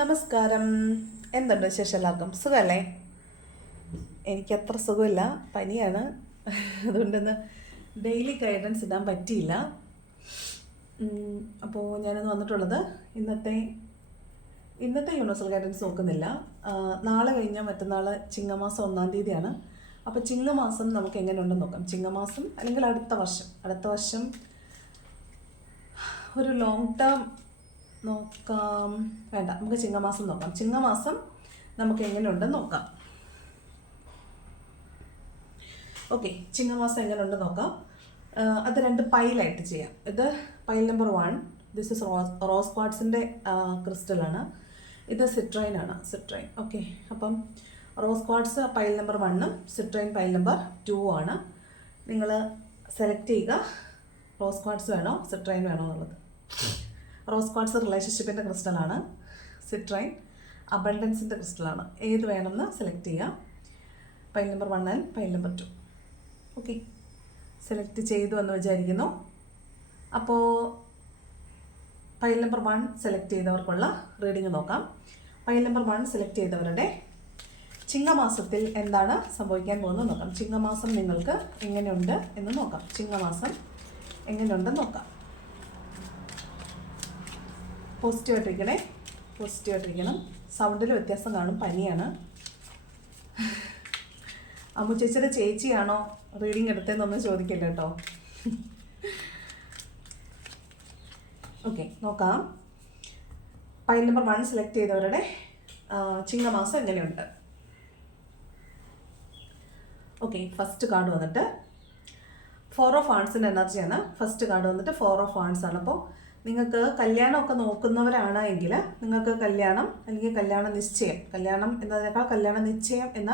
നമസ്കാരം. എന്തുണ്ട് വിശേഷം? എല്ലാവർക്കും സുഖമല്ലേ? എനിക്കത്ര സുഖമില്ല, പനിയാണ്. അതുകൊണ്ടിന്ന് ഡെയിലി ഗൈഡൻസ് ഇടാൻ പറ്റിയില്ല. അപ്പോൾ ഞാനിന്ന് വന്നിട്ടുള്ളത് ഇന്നത്തെ യൂണിവേഴ്സൽ ഗൈഡൻസ് നോക്കുന്നില്ല. നാളെ കഴിഞ്ഞാൽ മറ്റന്നാൾ ചിങ്ങമാസം 1-ാം തീയതിയാണ്. അപ്പോൾ ചിങ്ങമാസം നമുക്ക് എങ്ങനെയുണ്ടെന്ന് നോക്കാം. ചിങ്ങമാസം അല്ലെങ്കിൽ അടുത്ത വർഷം ഒരു ലോങ് ടേം നോക്കാം. വേണ്ട, നമുക്ക് ചിങ്ങമാസം നോക്കാം. ചിങ്ങമാസം നമുക്ക് എങ്ങനെയുണ്ടെന്ന് നോക്കാം. ഓക്കെ, ചിങ്ങമാസം എങ്ങനെയുണ്ടെന്ന് നോക്കാം. അത് 2 പൈലായിട്ട് ചെയ്യാം. ഇത് pile number 1. This is rose ക്വാർട്സിൻ്റെ ക്രിസ്റ്റലാണ്. ഇത് സിട്രൈൻ ആണ്. ഓക്കെ, അപ്പം റോസ് ക്വാർട്സ് പൈൽ നമ്പർ 1ഉം സിട്രൈൻ പൈൽ നമ്പർ 2 ആണ്. നിങ്ങൾ സെലക്ട് ചെയ്യുക, റോസ് ക്വാർട്സ് വേണോ സിട്രൈൻ വേണോ എന്നുള്ളത്. റോസ് ക്വാർട്സ് റിലേഷൻഷിപ്പിൻ്റെ ക്രിസ്റ്റലാണ്. സിട്രൈൻ അബണ്ടൻസിൻ്റെ ക്രിസ്റ്റലാണ്. ഏത് വേണമെന്ന് സെലക്ട് ചെയ്യുക. Pile number 1 and pile number 2. Okay, select ചെയ്തു എന്ന് വിചാരിക്കുന്നു. അപ്പോൾ പൈൽ നമ്പർ 1 സെലക്ട് ചെയ്തവർക്കുള്ള റീഡിങ് നോക്കാം. പൈൽ നമ്പർ 1 സെലക്ട് ചെയ്തവരുടെ ചിങ്ങമാസത്തിൽ എന്താണ് സംഭവിക്കാൻ പോകുന്നത് നോക്കാം. ചിങ്ങമാസം നിങ്ങൾക്ക് എങ്ങനെയുണ്ട് എന്ന് നോക്കാം. ചിങ്ങമാസം എങ്ങനെയുണ്ടെന്ന് നോക്കാം. പോസിറ്റീവായിട്ടിരിക്കണം. സൗണ്ടിൽ വ്യത്യാസം കാണും, പനിയാണ്. അമ്മു ചേച്ചിയുടെ ചേച്ചിയാണോ റീഡിങ് എടുത്തതെന്നൊന്നും ചോദിക്കില്ല കേട്ടോ. ഓക്കെ, നോക്കാം. പൈൽ നമ്പർ 1 സെലക്ട് ചെയ്തവരുടെ ചിങ്ങമാസം എങ്ങനെയുണ്ട്. ഓക്കെ, ഫസ്റ്റ് കാർഡ് വന്നിട്ട് 4 ഓഫ് വാൺസിൻ്റെ എനർജിയാണ്. ഫസ്റ്റ് കാർഡ് വന്നിട്ട് 4 ഓഫ് വാൺസ് ആണ്. അപ്പോൾ നിങ്ങൾക്ക് കല്യാണമൊക്കെ നോക്കുന്നവരാണ് എങ്കിൽ നിങ്ങൾക്ക് കല്യാണം അല്ലെങ്കിൽ കല്യാണ നിശ്ചയം എന്ന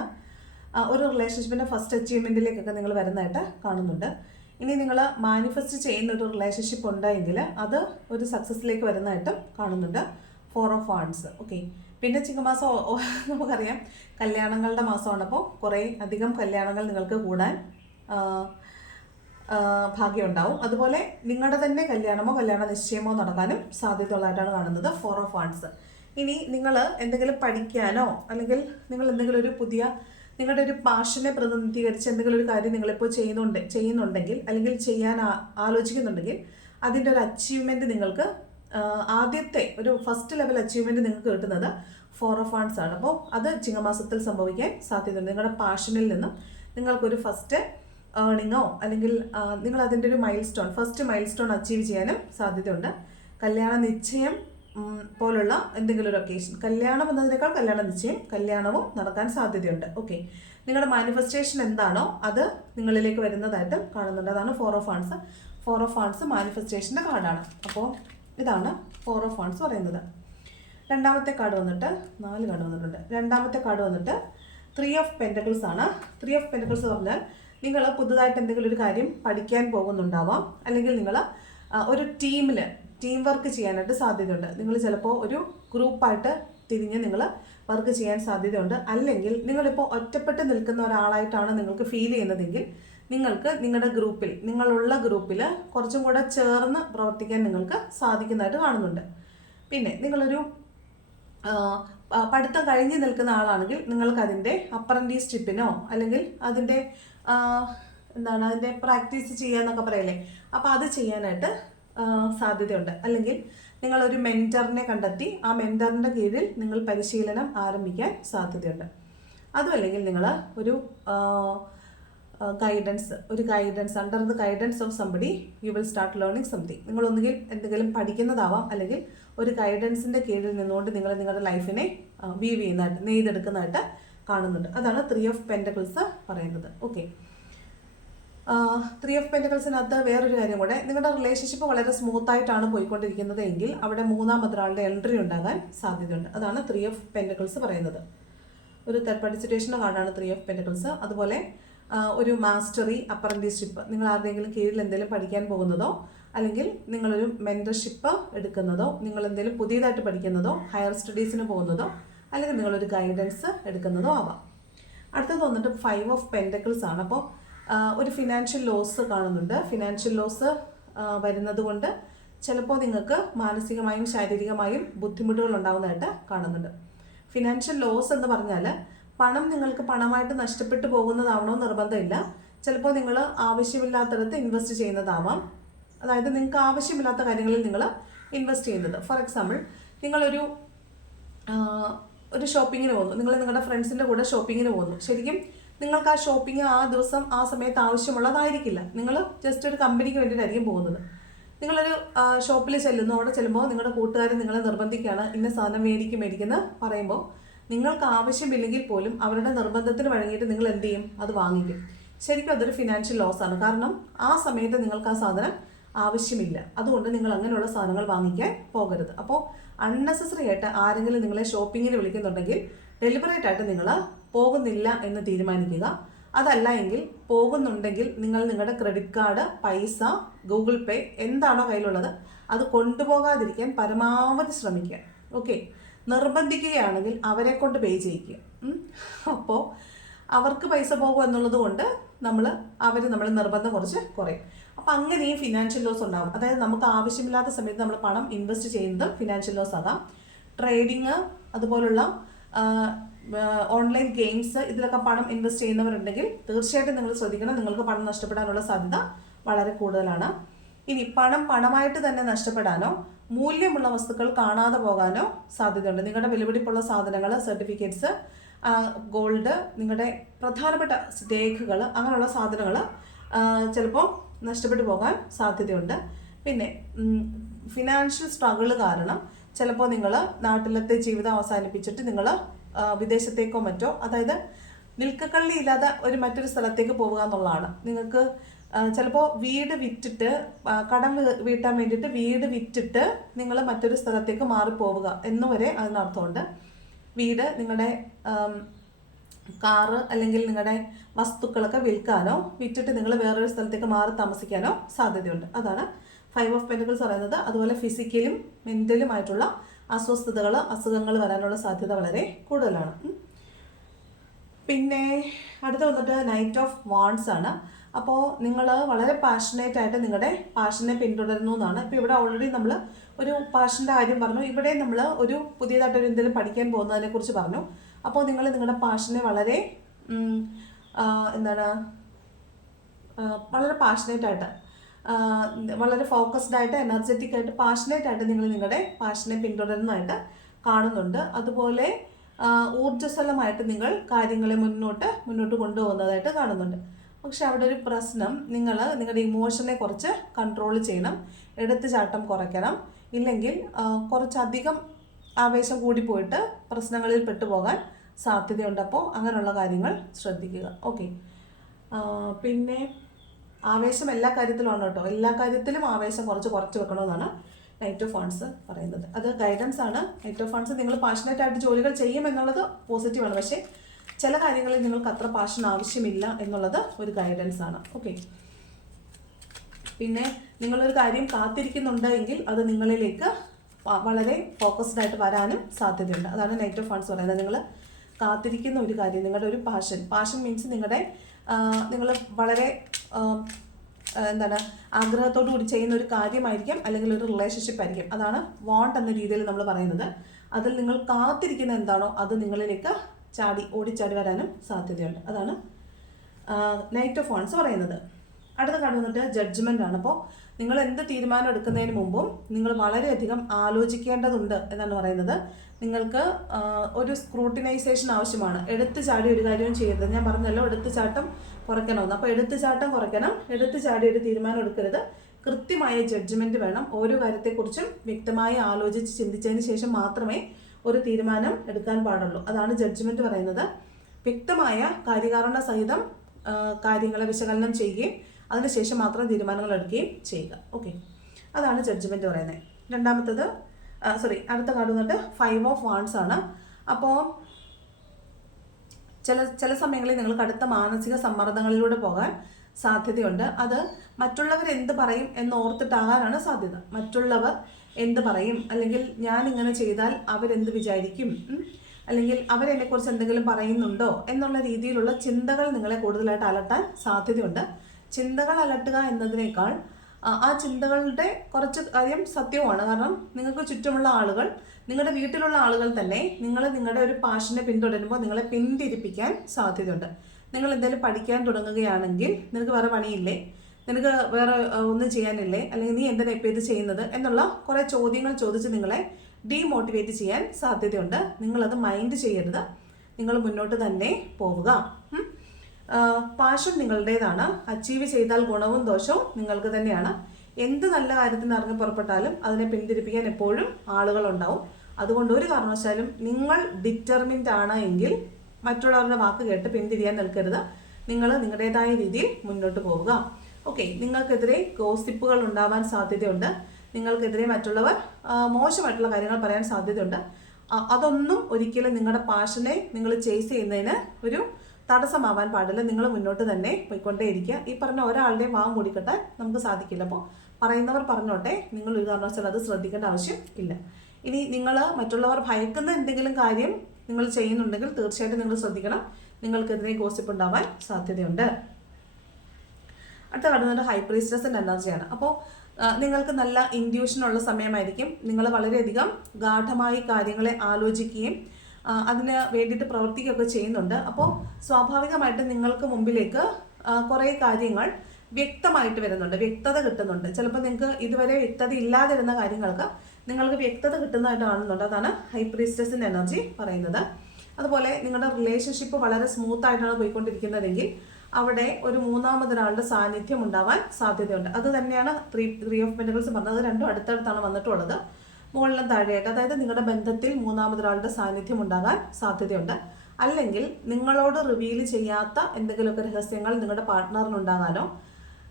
ഒരു റിലേഷൻഷിപ്പിൻ്റെ ഫസ്റ്റ് അച്ചീവ്മെൻറ്റിലേക്കൊക്കെ നിങ്ങൾ വരുന്നതായിട്ട് കാണുന്നുണ്ട്. ഇനി നിങ്ങൾ മാനിഫെസ്റ്റ് ചെയ്യുന്ന ഒരു റിലേഷൻഷിപ്പ് ഉണ്ടെങ്കിൽ അത് ഒരു സക്സസ്സിലേക്ക് വരുന്നതായിട്ട് കാണുന്നുണ്ട്. 4 ഓഫ് വാൺസ്. ഓക്കെ, പിന്നെ ചിങ്ങമാസം നമുക്കറിയാം കല്യാണങ്ങളുടെ മാസമാണ്. അപ്പോൾ കുറേ അധികം കല്യാണങ്ങൾ നിങ്ങൾക്ക് കൂടാൻ ഭാഗ്യമുണ്ടാവും. അതുപോലെ നിങ്ങളുടെ തന്നെ കല്യാണമോ കല്യാണ നിശ്ചയമോ നടക്കാനും സാധ്യതയുള്ളതായിട്ടാണ് കാണുന്നത്. 4 ഓഫ് വാൺസ്. ഇനി നിങ്ങൾ എന്തെങ്കിലും പഠിക്കാനോ അല്ലെങ്കിൽ നിങ്ങൾ എന്തെങ്കിലും ഒരു നിങ്ങളുടെ ഒരു പാഷനെ പ്രതിനിധീകരിച്ച് എന്തെങ്കിലും ഒരു കാര്യം നിങ്ങളിപ്പോൾ ചെയ്യുന്നുണ്ടെങ്കിൽ അല്ലെങ്കിൽ ചെയ്യാൻ ആലോചിക്കുന്നുണ്ടെങ്കിൽ അതിൻ്റെ ഒരു അച്ചീവ്മെൻറ്റ് നിങ്ങൾക്ക് ആദ്യത്തെ ഒരു ഫസ്റ്റ് ലെവൽ അച്ചീവ്മെൻറ്റ് നിങ്ങൾക്ക് കിട്ടുന്നത് 4 ഓഫ് വാൺസ് ആണ്. അപ്പോൾ അത് ചിങ്ങമാസത്തിൽ സംഭവിക്കാൻ സാധ്യതയുണ്ട്. നിങ്ങളുടെ പാഷനിൽ നിന്നും നിങ്ങൾക്കൊരു ഫസ്റ്റ് ഏർണിങ്ങോ അല്ലെങ്കിൽ നിങ്ങൾ അതിൻ്റെ ഒരു ഫസ്റ്റ് മൈൽ സ്റ്റോൺ അച്ചീവ് ചെയ്യാനും സാധ്യതയുണ്ട്. കല്യാണ നിശ്ചയം പോലുള്ള എന്തെങ്കിലും ഒരു ഒക്കേഷൻ, കല്യാണം എന്നതിനേക്കാൾ കല്യാണവും നടക്കാൻ സാധ്യതയുണ്ട്. ഓക്കെ, നിങ്ങളുടെ മാനിഫെസ്റ്റേഷൻ എന്താണോ അത് നിങ്ങളിലേക്ക് വരുന്നതായിട്ട് കാണുന്നുണ്ട്. അതാണ് 4 ഓഫ് വാൺസ്. 4 ഓഫ് വാൺസ് മാനിഫെസ്റ്റേഷൻ്റെ കാർഡാണ്. അപ്പോൾ ഇതാണ് 4 ഓഫ് വാൺസ് പറയുന്നത്. രണ്ടാമത്തെ കാർഡ് വന്നിട്ട് 4 കാർഡ് വന്നിട്ടുണ്ട്. രണ്ടാമത്തെ കാർഡ് വന്നിട്ട് 3 ഓഫ് പെൻറ്റക്കിൾസ് ആണ്. 3 ഓഫ് പെൻറ്റക്കിൾസ് പറഞ്ഞാൽ നിങ്ങൾ പുതുതായിട്ട് എന്തെങ്കിലും ഒരു കാര്യം പഠിക്കാൻ പോകുന്നുണ്ടാവാം, അല്ലെങ്കിൽ നിങ്ങൾ ഒരു ടീം വർക്ക് ചെയ്യാനായിട്ട് സാധ്യതയുണ്ട്. നിങ്ങൾ ചിലപ്പോൾ ഒരു ഗ്രൂപ്പായിട്ട് തിരിഞ്ഞ് നിങ്ങൾ വർക്ക് ചെയ്യാൻ സാധ്യതയുണ്ട്. അല്ലെങ്കിൽ നിങ്ങളിപ്പോൾ ഒറ്റപ്പെട്ട് നിൽക്കുന്ന ഒരാളായിട്ടാണ് നിങ്ങൾക്ക് ഫീൽ ചെയ്യുന്നതെങ്കിൽ നിങ്ങൾക്ക് നിങ്ങളുള്ള ഗ്രൂപ്പിൽ കുറച്ചും കൂടെ ചേർന്ന് പ്രവർത്തിക്കാൻ നിങ്ങൾക്ക് സാധിക്കുന്നതായിട്ട് കാണുന്നുണ്ട്. പിന്നെ നിങ്ങളൊരു പഠിത്തം കഴിഞ്ഞ് നിൽക്കുന്ന ആളാണെങ്കിൽ നിങ്ങൾക്ക് അതിൻ്റെ അപ്രന്റീസ്ഷിപ്പിനോ അല്ലെങ്കിൽ അതിൻ്റെ അതിൻ്റെ പ്രാക്ടീസ് ചെയ്യാന്നൊക്കെ പറയില്ലേ, അപ്പോൾ അത് ചെയ്യാനായിട്ട് സാധ്യതയുണ്ട്. അല്ലെങ്കിൽ നിങ്ങളൊരു മെൻറ്ററിനെ കണ്ടെത്തി ആ മെൻറ്ററിൻ്റെ കീഴിൽ നിങ്ങൾ പരിശീലനം ആരംഭിക്കാൻ സാധ്യതയുണ്ട്. അതുമല്ലെങ്കിൽ നിങ്ങൾ ഒരു guidance under the guidance of somebody you will start learning something. നിങ്ങളൊന്നുകിൽ എന്തെങ്കിലും പഠിക്കുന്നതാവാം, അല്ലെങ്കിൽ ഒരു ഗൈഡൻസിൻ്റെ കീഴിൽ നിന്നുകൊണ്ട് നിങ്ങൾ നിങ്ങളുടെ ലൈഫിനെ നെയ്തെടുക്കുന്നതായിട്ട് കാണുന്നുണ്ട്. അതാണ് 3 ഓഫ് പെൻറ്റക്കിൾസ് പറയുന്നത്. ഓക്കെ, 3 ഓഫ് പെൻറ്റക്കിൾസിനകത്ത് വേറൊരു കാര്യം കൂടെ, നിങ്ങളുടെ റിലേഷൻഷിപ്പ് വളരെ സ്മൂത്തായിട്ടാണ് പോയിക്കൊണ്ടിരിക്കുന്നത് എങ്കിൽ അവിടെ മൂന്നാമതൊരാളുടെ എൻട്രി ഉണ്ടാകാൻ സാധ്യതയുണ്ട്. അതാണ് 3 ഓഫ് പെൻറ്റക്കിൾസ് പറയുന്നത്. ഒരു തേർഡ് പാർട്ടി സിറ്റുവേഷൻ്റെ കാർഡാണ് 3 ഓഫ് പെൻറ്റക്കിൾസ്. അതുപോലെ ഒരു മാസ്റ്ററി അപ്രന്റീസ്ഷിപ്പ്, നിങ്ങൾ ആരുടെയെങ്കിലും കീഴിൽ എന്തെങ്കിലും പഠിക്കാൻ പോകുന്നതോ അല്ലെങ്കിൽ നിങ്ങളൊരു മെൻറ്റർഷിപ്പ് എടുക്കുന്നതോ നിങ്ങൾ എന്തെങ്കിലും പുതിയതായിട്ട് പഠിക്കുന്നതോ ഹയർ സ്റ്റഡീസിന് പോകുന്നതോ അല്ലെങ്കിൽ നിങ്ങളൊരു ഗൈഡൻസ് എടുക്കുന്നതോ ആവാം. അടുത്തത് വന്നിട്ട് 5 ഓഫ് പെൻറ്റക്കിൾസ് ആണ്. അപ്പോൾ ഒരു ഫിനാൻഷ്യൽ ലോസ് കാണുന്നുണ്ട്. ഫിനാൻഷ്യൽ ലോസ് വരുന്നത് കൊണ്ട് ചിലപ്പോൾ നിങ്ങൾക്ക് മാനസികമായും ശാരീരികമായും ബുദ്ധിമുട്ടുകൾ ഉണ്ടാകുന്നതായിട്ട് കാണുന്നുണ്ട്. ഫിനാൻഷ്യൽ ലോസ് എന്ന് പറഞ്ഞാൽ പണം നിങ്ങൾക്ക് പണമായിട്ട് നഷ്ടപ്പെട്ടു പോകുന്നതാവണോ നിർബന്ധമില്ല. ചിലപ്പോൾ നിങ്ങൾ ആവശ്യമില്ലാത്തടത്ത് ഇൻവെസ്റ്റ് ചെയ്യുന്നതാവാം. അതായത് നിങ്ങൾക്ക് ആവശ്യമില്ലാത്ത കാര്യങ്ങളിൽ നിങ്ങൾ ഇൻവെസ്റ്റ് ചെയ്യുന്നത്. ഫോർ എക്സാമ്പിൾ, നിങ്ങളൊരു ഷോപ്പിങ്ങിന് പോകുന്നു, നിങ്ങൾ നിങ്ങളുടെ ഫ്രണ്ട്സിൻ്റെ കൂടെ ഷോപ്പിങ്ങിന് പോകുന്നു. ശരിക്കും നിങ്ങൾക്ക് ആ ഷോപ്പിംഗ് ആ ദിവസം ആ സമയത്ത് ആവശ്യമുള്ളതായിരിക്കില്ല. നിങ്ങൾ ജസ്റ്റ് ഒരു കമ്പനിക്ക് വേണ്ടിയിട്ടായിരിക്കും പോകുന്നത്. നിങ്ങളൊരു ഷോപ്പിൽ ചെല്ലുന്നു. അവിടെ ചെല്ലുമ്പോൾ നിങ്ങളുടെ കൂട്ടുകാർ നിങ്ങളെ നിർബന്ധിക്കുകയാണ് ഇന്ന സാധനം മേടിക്കുന്ന പറയുമ്പോൾ നിങ്ങൾക്ക് ആവശ്യമില്ലെങ്കിൽ പോലും അവരുടെ നിർബന്ധത്തിന് വഴങ്ങിയിട്ട് നിങ്ങൾ എന്ത് ചെയ്യും? അത് വാങ്ങിക്കും. ശരിക്കും അതൊരു ഫിനാൻഷ്യൽ ലോസ് ആണ്. കാരണം ആ സമയത്ത് നിങ്ങൾക്ക് ആ സാധനം ആവശ്യമില്ല. അതുകൊണ്ട് നിങ്ങൾ അങ്ങനെയുള്ള സാധനങ്ങൾ വാങ്ങിക്കാൻ പോകരുത്. അപ്പോൾ അൺനെസസറി ആയിട്ട് ആരെങ്കിലും നിങ്ങളെ ഷോപ്പിങ്ങിന് വിളിക്കുന്നുണ്ടെങ്കിൽ ഡെലിബറേറ്റ് ആയിട്ട് നിങ്ങൾ പോകുന്നില്ല എന്ന് തീരുമാനിക്കുക. അതല്ല എങ്കിൽ പോകുന്നുണ്ടെങ്കിൽ നിങ്ങൾ നിങ്ങളുടെ ക്രെഡിറ്റ് കാർഡ്, പൈസ, ഗൂഗിൾ പേ എന്താണോ കയ്യിലുള്ളത് അത് കൊണ്ടുപോകാതിരിക്കാൻ പരമാവധി ശ്രമിക്കുക. ഓക്കെ, നിർബന്ധിക്കുകയാണെങ്കിൽ അവരെ കൊണ്ട് പേ ചെയ്യിക്കുക. അപ്പോൾ അവർക്ക് പൈസ പോകും എന്നുള്ളത് കൊണ്ട് അവർ നിർബന്ധം കുറച്ച് കുറയും. അപ്പം അങ്ങനെ ഈ ഫിനാൻഷ്യൽ ലോസ് ഉണ്ടാകും. അതായത് നമുക്ക് ആവശ്യമില്ലാത്ത സമയത്ത് നമ്മൾ പണം ഇൻവെസ്റ്റ് ചെയ്യുന്നത് ഫിനാൻഷ്യൽ ലോസ് ആകാം. ട്രേഡിങ്, അതുപോലുള്ള ഓൺലൈൻ ഗെയിംസ്, ഇതിലൊക്കെ പണം ഇൻവെസ്റ്റ് ചെയ്യുന്നവരുണ്ടെങ്കിൽ തീർച്ചയായിട്ടും നിങ്ങൾ ശ്രദ്ധിക്കണം. നിങ്ങൾക്ക് പണം നഷ്ടപ്പെടാനുള്ള സാധ്യത വളരെ കൂടുതലാണ്. ഇനി പണമായിട്ട് തന്നെ നഷ്ടപ്പെടാനോ മൂല്യമുള്ള വസ്തുക്കൾ കാണാതെ പോകാനോ സാധ്യതയുണ്ട്. നിങ്ങളുടെ വിലപിടിപ്പുള്ള സാധനങ്ങൾ, സർട്ടിഫിക്കറ്റ്സ്, ഗോൾഡ്, നിങ്ങളുടെ പ്രധാനപ്പെട്ട രേഖകൾ, അങ്ങനെയുള്ള സാധനങ്ങൾ ചിലപ്പോൾ നഷ്ടപ്പെട്ടു പോകാൻ സാധ്യതയുണ്ട്. പിന്നെ ഫിനാൻഷ്യൽ സ്ട്രഗിൾ കാരണം ചിലപ്പോൾ നിങ്ങൾ നാട്ടിലത്തെ ജീവിതം അവസാനിപ്പിച്ചിട്ട് നിങ്ങൾ വിദേശത്തേക്കോ മറ്റോ, അതായത് നിൽക്കക്കള്ളിയില്ലാതെ മറ്റൊരു സ്ഥലത്തേക്ക് പോവുക എന്നുള്ളതാണ്. നിങ്ങൾക്ക് ചിലപ്പോൾ വീട് വിറ്റിട്ട്, കടം വീട്ടാൻ വേണ്ടിയിട്ട് വീട് വിറ്റിട്ട് നിങ്ങൾ മറ്റൊരു സ്ഥലത്തേക്ക് മാറിപ്പോവുക എന്നുവരെ അതിനർത്ഥമുണ്ട്. വീട്, നിങ്ങളുടെ കാറ് അല്ലെങ്കിൽ നിങ്ങളുടെ വസ്തുക്കളൊക്കെ വിൽക്കാനോ വിറ്റിട്ട് നിങ്ങൾ വേറൊരു സ്ഥലത്തേക്ക് മാറി താമസിക്കാനോ സാധ്യതയുണ്ട്. അതാണ് 5 ഓഫ് പെന്റക്കിൾസ് പറയുന്നത്. അതുപോലെ ഫിസിക്കലും മെന്റലുമായിട്ടുള്ള അസ്വസ്ഥതകൾ, അസുഖങ്ങൾ വരാനുള്ള സാധ്യത വളരെ കൂടുതലാണ്. പിന്നെ അടുത്ത വന്നിട്ട് നൈറ്റ് ഓഫ് വാണ്ട്സ് ആണ്. അപ്പോൾ നിങ്ങൾ വളരെ പാഷനേറ്റ് ആയിട്ട് നിങ്ങളുടെ പാഷനെ പിന്തുടരുന്നു എന്നാണ്. ഇപ്പോൾ ഇവിടെ ഓൾറെഡി നമ്മൾ ഒരു പാഷൻ്റെ കാര്യം പറഞ്ഞു. ഇവിടെ നമ്മൾ ഒരു പുതിയതായിട്ടൊരു എന്തെങ്കിലും പഠിക്കാൻ പോകുന്നതിനെ കുറിച്ച് പറഞ്ഞു. അപ്പോൾ നിങ്ങൾ നിങ്ങളുടെ പാഷനെ വളരെ വളരെ പാഷനേറ്റ് ആയിട്ട്, വളരെ ഫോക്കസ്ഡ് ആയിട്ട്, എനർജറ്റിക് ആയിട്ട്, പാഷനേറ്റ് ആയിട്ട് നിങ്ങൾ നിങ്ങളുടെ പാഷനെ പിന്തുടരുന്നതായിട്ട് കാണുന്നുണ്ട്. അതുപോലെ ഊർജ്ജസ്വലമായിട്ട് നിങ്ങൾ കാര്യങ്ങളെ മുന്നോട്ട് കൊണ്ടുപോകുന്നതായിട്ട് കാണുന്നുണ്ട്. പക്ഷെ അവിടെ ഒരു പ്രശ്നം, നിങ്ങൾ നിങ്ങളുടെ ഇമോഷനെ കുറച്ച് കൺട്രോൾ ചെയ്യണം, എടുത്തുചാട്ടം കുറയ്ക്കണം. ഇല്ലെങ്കിൽ കുറച്ചധികം ആവേശം കൂടിപ്പോയിട്ട് പ്രശ്നങ്ങളിൽ പെട്ടുപോകാൻ സാധ്യതയുണ്ട്. അപ്പോൾ അങ്ങനെയുള്ള കാര്യങ്ങൾ ശ്രദ്ധിക്കുക. ഓക്കെ, പിന്നെ ആവേശം എല്ലാ കാര്യത്തിലുമാണ് കേട്ടോ. എല്ലാ കാര്യത്തിലും ആവേശം കുറച്ച് വെക്കണമെന്നാണ് നൈറ്റ് ഓഫ് വാണ്ട്സ് പറയുന്നത്. അത് ഗൈഡൻസ് ആണ്. നൈറ്റ് ഓഫ് വാണ്ട്സ് നിങ്ങൾ പാഷനേറ്റ് ആയിട്ട് ജോലികൾ ചെയ്യുമെന്നുള്ളത് പോസിറ്റീവാണ്. പക്ഷേ ചില കാര്യങ്ങളിൽ നിങ്ങൾക്ക് അത്ര പാഷൻ ആവശ്യമില്ല എന്നുള്ളത് ഒരു ഗൈഡൻസ് ആണ്. ഓക്കെ, പിന്നെ നിങ്ങളൊരു കാര്യം കാത്തിരിക്കുന്നുണ്ട് എങ്കിൽ അത് നിങ്ങളിലേക്ക് വളരെ ഫോക്കസ്ഡ് ആയിട്ട് വരാനും സാധ്യതയുണ്ട്. അതാണ് നൈറ്റ് ഓഫ് വാണ്ട്സ് പറയുന്നത്. നിങ്ങൾ കാത്തിരിക്കുന്ന ഒരു കാര്യം, നിങ്ങളുടെ ഒരു പാഷൻ മീൻസ് നിങ്ങൾ വളരെ ആഗ്രഹത്തോടു കൂടി ചെയ്യുന്ന ഒരു കാര്യമായിരിക്കാം, അല്ലെങ്കിൽ ഒരു റിലേഷൻഷിപ്പ് ആയിരിക്കും. അതാണ് വാണ്ട് എന്ന രീതിയിൽ നമ്മൾ പറയുന്നത്. അതിൽ നിങ്ങൾ കാത്തിരിക്കുന്ന എന്താണോ അത് നിങ്ങളിലേക്ക് ഓടിച്ചാടി വരാനും സാധ്യതയുണ്ട്. അതാണ് നൈറ്റ് ഓഫ് വാണ്ട്സ് പറയുന്നത്. അടുത്ത കാർഡ് വന്നിട്ട് ജഡ്ജ്മെൻ്റ് ആണ്. അപ്പോൾ നിങ്ങൾ എന്ത് തീരുമാനം എടുക്കുന്നതിന് മുമ്പും നിങ്ങൾ വളരെയധികം ആലോചിക്കേണ്ടതുണ്ട് എന്നാണ് പറയുന്നത്. നിങ്ങൾക്ക് ഒരു സ്ക്രൂട്ടിനൈസേഷൻ ആവശ്യമാണ്. എടുത്തു ചാടി ഒരു കാര്യവും ചെയ്യരുത്. ഞാൻ പറഞ്ഞല്ലോ എടുത്തുചാട്ടം കുറയ്ക്കണമെന്ന്. അപ്പോൾ എടുത്തുചാട്ടം കുറയ്ക്കണം. എടുത്തുചാടി ഒരു തീരുമാനം എടുക്കരുത്. കൃത്യമായ ജഡ്ജ്മെൻറ്റ് വേണം. ഓരോ കാര്യത്തെക്കുറിച്ചും വ്യക്തമായി ആലോചിച്ച് ചിന്തിച്ചതിന് ശേഷം മാത്രമേ ഒരു തീരുമാനം എടുക്കാൻ പാടുള്ളൂ. അതാണ് ജഡ്ജ്മെൻറ്റ് പറയുന്നത്. വ്യക്തമായ കാര്യകാരണ സഹിതം കാര്യങ്ങളെ വിശകലനം ചെയ്യുകയും അതിനുശേഷം മാത്രം തീരുമാനങ്ങൾ എടുക്കുകയും ചെയ്യുക. ഓക്കെ, അതാണ് ജഡ്ജ്മെൻറ്റ് പറയുന്നത്. അടുത്ത കാർഡ് വന്നിട്ട് 5 ഓഫ് വാണ്ട്സ് ആണ്. അപ്പോൾ ചില സമയങ്ങളിൽ നിങ്ങൾ കടുത്ത മാനസിക സമ്മർദ്ദങ്ങളിലൂടെ പോകാൻ സാധ്യതയുണ്ട്. അത് മറ്റുള്ളവർ എന്ത് പറയും എന്ന് ഓർത്തിട്ടാകാനാണ് സാധ്യത. മറ്റുള്ളവർ എന്ത് പറയും, അല്ലെങ്കിൽ ഞാൻ ഇങ്ങനെ ചെയ്താൽ അവരെന്ത് വിചാരിക്കും, അല്ലെങ്കിൽ അവരെന്നെക്കുറിച്ച് എന്തെങ്കിലും പറയുന്നുണ്ടോ എന്നുള്ള രീതിയിലുള്ള ചിന്തകൾ നിങ്ങളെ കൂടുതലായിട്ട് അലട്ടാൻ സാധ്യതയുണ്ട്. ചിന്തകൾ അലട്ടുക എന്നതിനേക്കാൾ ആ ചിന്തകളുടെ കുറച്ച് കാര്യം സത്യവുമാണ്. കാരണം നിങ്ങൾക്ക് ചുറ്റുമുള്ള ആളുകൾ, നിങ്ങളുടെ വീട്ടിലുള്ള ആളുകൾ തന്നെ നിങ്ങളുടെ ഒരു പാഷനെ പിന്തുടരുമ്പോൾ നിങ്ങളെ പിന്തിരിപ്പിക്കാൻ സാധ്യതയുണ്ട്. നിങ്ങൾ എന്തെങ്കിലും പഠിക്കാൻ തുടങ്ങുകയാണെങ്കിൽ നിനക്ക് വേറെ പണിയില്ലേ, നിനക്ക് വേറെ ഒന്നും ചെയ്യാനില്ലേ, അല്ലെങ്കിൽ നീ എന്തിനാ ഇപ്പോൾ ഇത് ചെയ്യുന്നത് എന്നുള്ള കുറേ ചോദ്യങ്ങൾ ചോദിച്ച് നിങ്ങളെ ഡീമോട്ടിവേറ്റ് ചെയ്യാൻ സാധ്യതയുണ്ട്. നിങ്ങളത് മൈൻഡ് ചെയ്യരുത്, നിങ്ങൾ മുന്നോട്ട് തന്നെ പോവുക. പാഷൻ നിങ്ങളുടേതാണ്. അച്ചീവ് ചെയ്താൽ ഗുണവും ദോഷവും നിങ്ങൾക്ക് തന്നെയാണ്. എന്ത് നല്ല കാര്യത്തിന് ഇറങ്ങി പുറപ്പെട്ടാലും അതിനെ പിന്തിരിപ്പിക്കാൻ എപ്പോഴും ആളുകളുണ്ടാവും. അതുകൊണ്ട് ഒരു കാരണവശാലും നിങ്ങൾ ഡിറ്റർമിൻഡ് ആണ് എങ്കിൽ മറ്റുള്ളവരുടെ വാക്ക് കേട്ട് പിന്തിരിയാൻ നിൽക്കരുത്. നിങ്ങൾ നിങ്ങളുടേതായ രീതിയിൽ മുന്നോട്ട് പോവുക. ഓക്കെ, നിങ്ങൾക്കെതിരെ ഗോസിപ്പുകൾ ഉണ്ടാവാൻ സാധ്യതയുണ്ട്. നിങ്ങൾക്കെതിരെ മറ്റുള്ളവർ മോശമായിട്ടുള്ള കാര്യങ്ങൾ പറയാൻ സാധ്യതയുണ്ട്. അതൊന്നും ഒരിക്കലും നിങ്ങളുടെ പാഷനെ നിങ്ങൾ ചേസ് ചെയ്യുന്നതിന് ഒരു തടസ്സമാവാൻ പാടില്ല. നിങ്ങൾ മുന്നോട്ട് തന്നെ പോയിക്കൊണ്ടേയിരിക്കുക. ഈ പറഞ്ഞ ഒരാളുടെയും വാം മൂടിക്കെട്ടാൻ നമുക്ക് സാധിക്കില്ല. അപ്പോൾ പറയുന്നവർ പറഞ്ഞോട്ടെ, നിങ്ങൾ ഒരു കാരണവശാലും അത് ശ്രദ്ധിക്കേണ്ട ആവശ്യം ഇല്ല. ഇനി നിങ്ങൾ മറ്റുള്ളവർ ഭയക്കുന്ന എന്തെങ്കിലും കാര്യം നിങ്ങൾ ചെയ്യുന്നുണ്ടെങ്കിൽ തീർച്ചയായിട്ടും നിങ്ങൾ ശ്രദ്ധിക്കണം. നിങ്ങൾക്കെതിരെ ഗോസിപ്പ് ഉണ്ടാവാൻ സാധ്യതയുണ്ട്. അടുത്ത കാണുന്നത് ഹൈ പ്രീസ്റ്റസിൻ്റെ എനർജിയാണ്. അപ്പോൾ നിങ്ങൾക്ക് നല്ല ഇൻഡ്യൂഷനുള്ള സമയമായിരിക്കും. നിങ്ങൾ വളരെയധികം ഗാഠമായി കാര്യങ്ങളെ ആലോചിക്കുകയും അതിന് വേണ്ടിയിട്ട് പ്രവർത്തിക്കുകയൊക്കെ ചെയ്യുന്നുണ്ട്. അപ്പോൾ സ്വാഭാവികമായിട്ട് നിങ്ങൾക്ക് മുമ്പിലേക്ക് കുറേ കാര്യങ്ങൾ വ്യക്തമായിട്ട് വരുന്നുണ്ട്, വ്യക്തത കിട്ടുന്നുണ്ട്. ചിലപ്പോൾ നിങ്ങൾക്ക് ഇതുവരെ വ്യക്തത ഇല്ലാതിരുന്ന കാര്യങ്ങൾക്ക് നിങ്ങൾക്ക് വ്യക്തത കിട്ടുന്നതായിട്ട് കാണുന്നുണ്ട്. അതാണ് ഹൈ പ്രീസ്റ്റസിൻ്റെ എനർജി പറയുന്നത്. അതുപോലെ നിങ്ങളുടെ റിലേഷൻഷിപ്പ് വളരെ സ്മൂത്തായിട്ടാണ് പോയിക്കൊണ്ടിരിക്കുന്നതെങ്കിൽ അവിടെ ഒരു മൂന്നാമതൊരാളുടെ സാന്നിധ്യം ഉണ്ടാവാൻ സാധ്യതയുണ്ട്. അത് തന്നെയാണ് ത്രീ ഓഫ് പെന്റക്കിൾസ് പറഞ്ഞത്. രണ്ടും അടുത്തടുത്താണ് വന്നിട്ടുള്ളത്, മുകളിലും താഴെയായിട്ട്. അതായത് നിങ്ങളുടെ ബന്ധത്തിൽ മൂന്നാമതൊരാളുടെ സാന്നിധ്യം ഉണ്ടാകാൻ സാധ്യതയുണ്ട്. അല്ലെങ്കിൽ നിങ്ങളോട് റിവീൽ ചെയ്യാത്ത എന്തെങ്കിലുമൊക്കെ രഹസ്യങ്ങൾ നിങ്ങളുടെ പാർട്ട്ണറിനുണ്ടാകാനോ